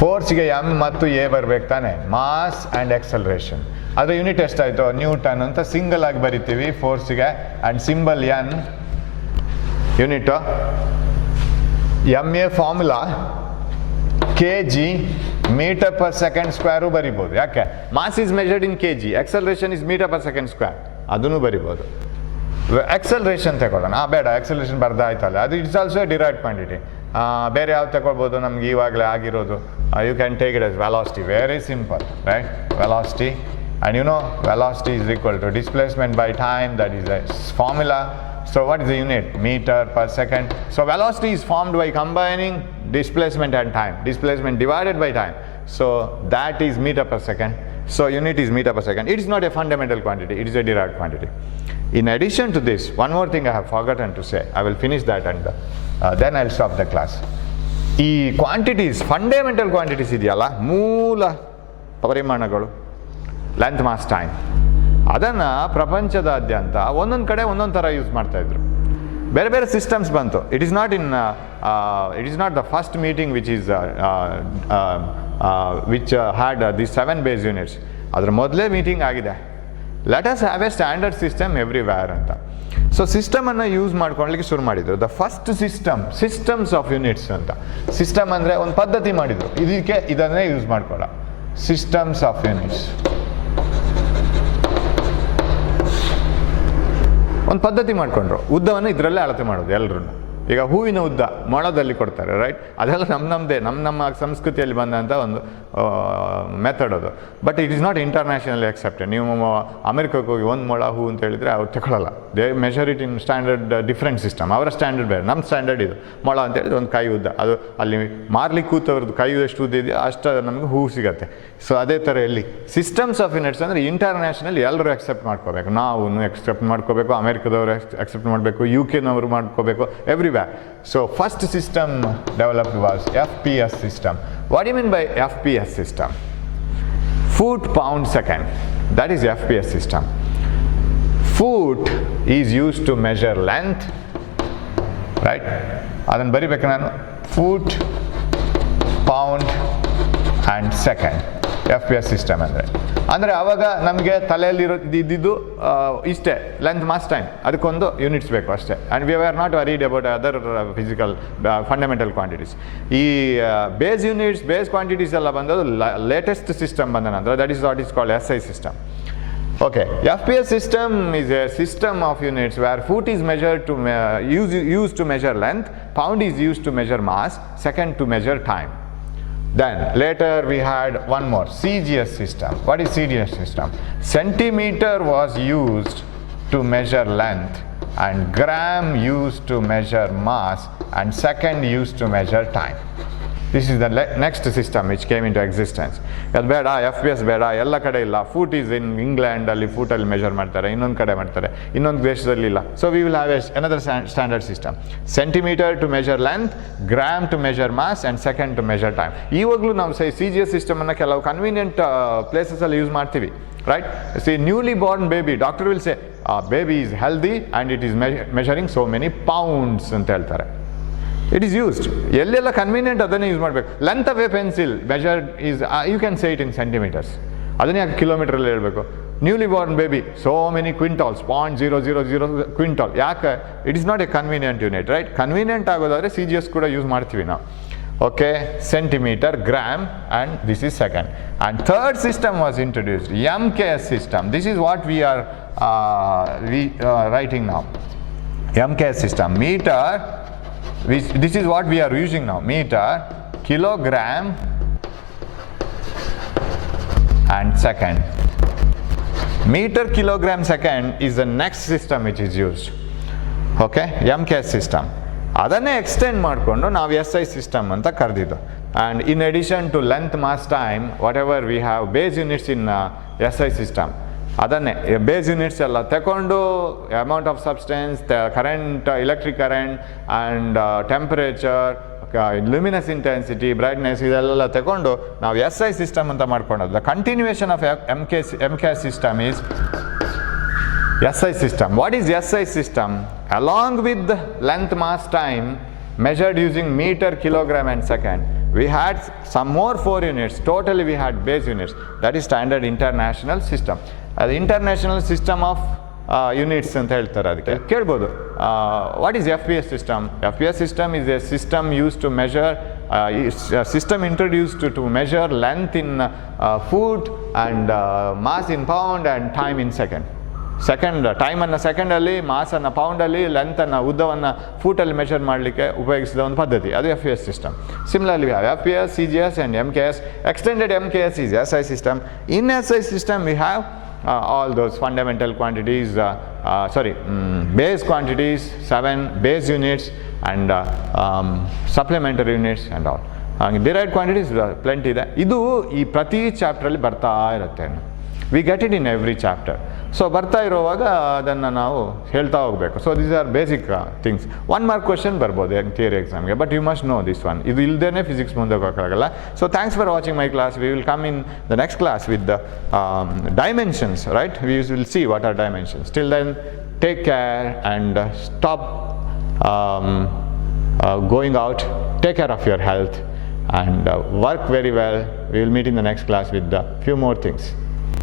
ಫೋರ್ಸ್ಗೆ ಎಮ್ ಮತ್ತು ಎ ಬರ್ಬೇಕು ತಾನೆ, ಮಾಸ್ ಆ್ಯಂಡ್ ಎಕ್ಸಲರೇಷನ್. ಅದರ ಯೂನಿಟ್ ಎಷ್ಟಾಯಿತು? ನ್ಯೂಟನ್ ಅಂತ ಸಿಂಗಲ್ ಆಗಿ ಬರಿತೀವಿ ಫೋರ್ಸ್ಗೆ, and symbol N. Unit M A formula K G metre per second square ಬರಿಬೋದು. ಯಾಕೆ? Mass is measured in K G, acceleration is metre per second square, ಅದನ್ನು ಬರಿಬೋದು. ಎಕ್ಸಲರೇಷನ್ ತಗೊಳ್ಳೋಣ, ಬೇಡ ಎಕ್ಸಲರೇಷನ್ ಬರ್ದಾಯ್ತಲ್ಲ, ಅದು ಇಟ್ಸ್ ಆಲ್ಸೋ ಡಿರೈವ್ಡ್ ಕ್ವಾಂಟಿಟಿ. ಬೇರೆ ಯಾವ್ದು ತಗೊಳ್ಬೋದು ನಮ್ಗೆ ಇವಾಗಲೇ ಆಗಿರೋದು? You can take it as velocity. Very simple, right? Velocity, and you know velocity is equal to displacement by time, that is a formula. So what is the unit? Meter per second. So velocity is formed by combining displacement and time, displacement divided by time. So that is meter per second. So unit is meter per second. It is not a fundamental quantity, it is a derived quantity. In addition to this, one more thing I have forgotten to say. I will finish that and then I'll stop the class. ಈ ಕ್ವಾಂಟಿಟೀಸ್, ಫಂಡಮೆಂಟಲ್ ಕ್ವಾಂಟಿಟೀಸ್ ಇದೆಯಲ್ಲ, ಮೂಲ ಪರಿಮಾಣಗಳು, ಲೆಂತ್, ಮಾಸ್, ಟೈಮ್, ಅದನ್ನು ಪ್ರಪಂಚದಾದ್ಯಂತ ಒಂದೊಂದು ಕಡೆ ಒಂದೊಂದು ಥರ ಯೂಸ್ ಮಾಡ್ತಾಯಿದ್ರು. ಬೇರೆ ಬೇರೆ ಸಿಸ್ಟಮ್ಸ್ ಬಂತು. It is not the first meeting which had the 7 base units. ಅದ್ರ ಮೊದಲೇ ಮೀಟಿಂಗ್ ಆಗಿದೆ, let us have A standard system everywhere ಅಂತ. ಸೊ ಸಿಸ್ಟಮನ್ನು ಯೂಸ್ ಮಾಡ್ಕೊಳ್ಳಿಕ್ಕೆ ಶುರು ಮಾಡಿದರು. The first systems of units ಅಂತ. ಸಿಸ್ಟಮ್ ಅಂದರೆ ಒಂದು ಪದ್ಧತಿ ಮಾಡಿದರು, ಇದಕ್ಕೆ ಇದನ್ನೇ ಯೂಸ್ ಮಾಡ್ಕೊಳ್ಳೋ, ಸಿಸ್ಟಮ್ಸ್ ಆಫ್ ಯೂನಿಟ್ಸ್. ಒಂದು ಪದ್ಧತಿ ಮಾಡಿಕೊಂಡ್ರು, ಉದ್ದವನ್ನು ಇದರಲ್ಲೇ ಅಳತೆ ಮಾಡೋದು ಎಲ್ಲರೂ. ಈಗ ಹೂವಿನ ಉದ್ದ ಮೊಳದಲ್ಲಿ ಕೊಡ್ತಾರೆ, ರೈಟ್? ಅದೆಲ್ಲ ನಮ್ಮ ಸಂಸ್ಕೃತಿಯಲ್ಲಿ ಬಂದಂಥ ಒಂದು ಮೆಥಡ್ ಅದು. But it is not internationally accepted. ನೀವು ಅಮೆರಿಕಕ್ಕೆ ಹೋಗಿ 1 ಮೊಳ ಹೂ ಅಂತ ಹೇಳಿದರೆ ಅವ್ರು ತಗೊಳ್ಳಲ್ಲ. They measure it in standard, different system. ಅವರ ಸ್ಟ್ಯಾಂಡರ್ಡ್ ಬೇರೆ, ನಮ್ಮ ಸ್ಟ್ಯಾಂಡರ್ಡ್ ಇದು. ಮೊಳ ಅಂತ ಹೇಳಿದ್ರೆ ಒಂದು ಕೈ ಉದ್ದ, ಅದು ಅಲ್ಲಿ ಮಾರ್ಲಿಕ್ಕೆ ಕೂತವ್ರದ್ದು ಕೈ ಎಷ್ಟು ಉದ್ದ ಇದೆಯೋ ಅಷ್ಟು ನಮಗೆ ಹೂ ಸಿಗುತ್ತೆ. ಸೊ ಅದೇ ಥರ ಇಲ್ಲಿ ಸಿಸ್ಟಮ್ಸ್ ಆಫ್ ಯೂನಿಟ್ಸ್ ಅಂದರೆ ಇಂಟರ್ನ್ಯಾಷನಲ್ ಎಲ್ಲರೂ ಅಕ್ಸೆಪ್ಟ್ ಮಾಡ್ಕೋಬೇಕು. ನಾವು ಅಕ್ಸೆಪ್ಟ್ ಮಾಡ್ಕೋಬೇಕು, ಅಮೆರಿಕದವರು ಅಕ್ಸೆಪ್ಟ್ ಮಾಡಬೇಕು, UK ಮಾಡ್ಕೋಬೇಕು, everywhere. So first system developed was FPS system. What do you mean by FPS system? Foot pound second. That is FPS system. Foot is used to measure length, right? Adan baribeka nanu. Foot, pound and second. FPS system ಅಂದರೆ ಆವಾಗ ನಮಗೆ ತಲೆಯಲ್ಲಿರೋ ಇದ್ದಿದ್ದು ಇಷ್ಟೇ, ಲೆಂತ್, ಮಾಸ್, ಟೈಮ್, ಅದಕ್ಕೊಂದು ಯೂನಿಟ್ಸ್ ಬೇಕು ಅಷ್ಟೇ. And we are not worried about other physical fundamental quantities. ಈ ಬೇಸ್ ಯೂನಿಟ್ಸ್, ಬೇಸ್ ಕ್ವಾಂಟಿಟೀಸ್ ಎಲ್ಲ ಬಂದದ್ದು ಲೇಟೆಸ್ಟ್ ಸಿಸ್ಟಮ್ ಬಂದ ನಂತರ. That is what is called SI system. Okay, FPS system is a system of units where foot is measured to used to measure length, pound is used to measure mass, second to measure time. Then later we had one more, CGS system. What is CGS system? Centimeter was used to measure length, and gram used to measure mass, and second used to measure time. This is the next system which came into existence. ಅದು ಬೇಡ, FPS ಬೇಡ, ಎಲ್ಲ ಕಡೆ ಇಲ್ಲ. ಫೂಟ್ ಈಸ್ ಇನ್ ಇಂಗ್ಲೆಂಡಲ್ಲಿ ಫೂಟಲ್ಲಿ ಮೆಜರ್ ಮಾಡ್ತಾರೆ, ಇನ್ನೊಂದು ಕಡೆ ಮಾಡ್ತಾರೆ, ಇನ್ನೊಂದು ದೇಶದಲ್ಲಿ ಇಲ್ಲ. So we will have another standard system. Centimetre to measure length, gram to measure mass, and second to measure time. ಇವಾಗಲೂ ನಾವು CGS ಸಿಸ್ಟಮನ್ನು ಕೆಲವು ಕನ್ವೀನಿಯಂಟ್ ಪ್ಲೇಸಸಲ್ಲಿ ಯೂಸ್ ಮಾಡ್ತೀವಿ, right? See, newly born baby, doctor will say baby is healthy and it is measuring so many pounds ಅಂತ ಹೇಳ್ತಾರೆ. It is used. ಎಲ್ಲೆಲ್ಲ ಕನ್ವೀನಿಯಂಟ್ ಅದನ್ನೇ ಯೂಸ್ ಮಾಡಬೇಕು. Length of a pencil measured is, you can say it in centimetres. ಅದನ್ನೇ ಯಾಕೆ ಕಿಲೋಮೀಟ್ರಲ್ಲಿ ಹೇಳಬೇಕು? Newly born baby, so many quintals, 0.000 quintal. ಯಾಕೆ? It is not a convenient unit, right? Convenient ಆಗೋದಾದರೆ CGS ಕೂಡ ಯೂಸ್ ಮಾಡ್ತೀವಿ ನಾವು. Okay, centimetre, gram, and this is second. And third system was introduced, MKS system. This is what we are writing ನಾವು. MKS system, metre, this is what we are using now, meter, kilogram and second. Meter, kilogram, second is the next system which is used. Okay, MKS system. ಅದನ್ನೇ ಎಕ್ಸ್ಟೆಂಡ್ ಮಾಡಿಕೊಂಡು ನಾವು SI ಸಿಸ್ಟಮ್ ಅಂತ ಕರೆದಿದ್ದು. And in addition to length, mass, time, whatever we have base units in SI system, ಅದನ್ನೇ ಬೇಸ್ ಯೂನಿಟ್ಸ್ ಎಲ್ಲ ತಗೊಂಡು amount of substance, current, electric current and temperature, luminous intensity, brightness, ಇದೆಲ್ಲ ತಗೊಂಡು ನಾವು ಎಸ್ ಐ ಸಿಸ್ಟಮ್ ಅಂತ ಮಾಡ್ಕೊಂಡದ್ದು. The continuation of M K system is SI system. What is SI system? Along with the length, mass, time measured using meter, kilogram and second, we had some more 4 units. Totally we had base units. That is standard international system. The international system of units ಅಂತ ಹೇಳ್ತಾರೆ. ಅದಕ್ಕೆ ಕೇಳ್ಬೋದು, what is FPS system? FPS system is a system used to measure, a system introduced to measure length in foot and mass in pound and time in second. ಟೈಮನ್ನು ಸೆಕೆಂಡಲ್ಲಿ, ಮಾಸನ್ನು ಪೌಂಡಲ್ಲಿ, ಲೆಂತನ್ನು, ಉದ್ದವನ್ನು ಫೂಟಲ್ಲಿ ಮೆಷರ್ ಮಾಡಲಿಕ್ಕೆ ಉಪಯೋಗಿಸಿದ ಒಂದು ಪದ್ಧತಿ, ಅದು FPS system. Similarly we have FPS, CGS and MKS. Extended MKS is SI system. In SI system we have all those fundamental quantities, base quantities, 7 base units and supplementary units and all. Derived quantities plenty ಇದೆ. ಇದು ಈ ಪ್ರತಿ ಚಾಪ್ಟ್ರಲ್ಲಿ ಬರ್ತಾ ಇರುತ್ತೆ. We get it in every chapter. So ಬರ್ತಾ ಇರುವಾಗ ಅದನ್ನು ನಾವು ಹೇಳ್ತಾ ಹೋಗಬೇಕು. So these are basic things. 1 mark question ಬರ್ಬೋದು ಥಿಯರಿ ಎಕ್ಸಾಮ್ಗೆ, but you must know this one. ಇದು ಇಲ್ಲದೇ ಫಿಸಿಕ್ಸ್ ಮುಂದೆ ಹೋಗೋಕ್ಕಾಗಲ್ಲ. So thanks for watching my class. We will come in the next class with the dimensions, right? We will see what are dimensions. Till then take care and stop going out. Take care of your health and work very well. We will meet in the next class with a few more things.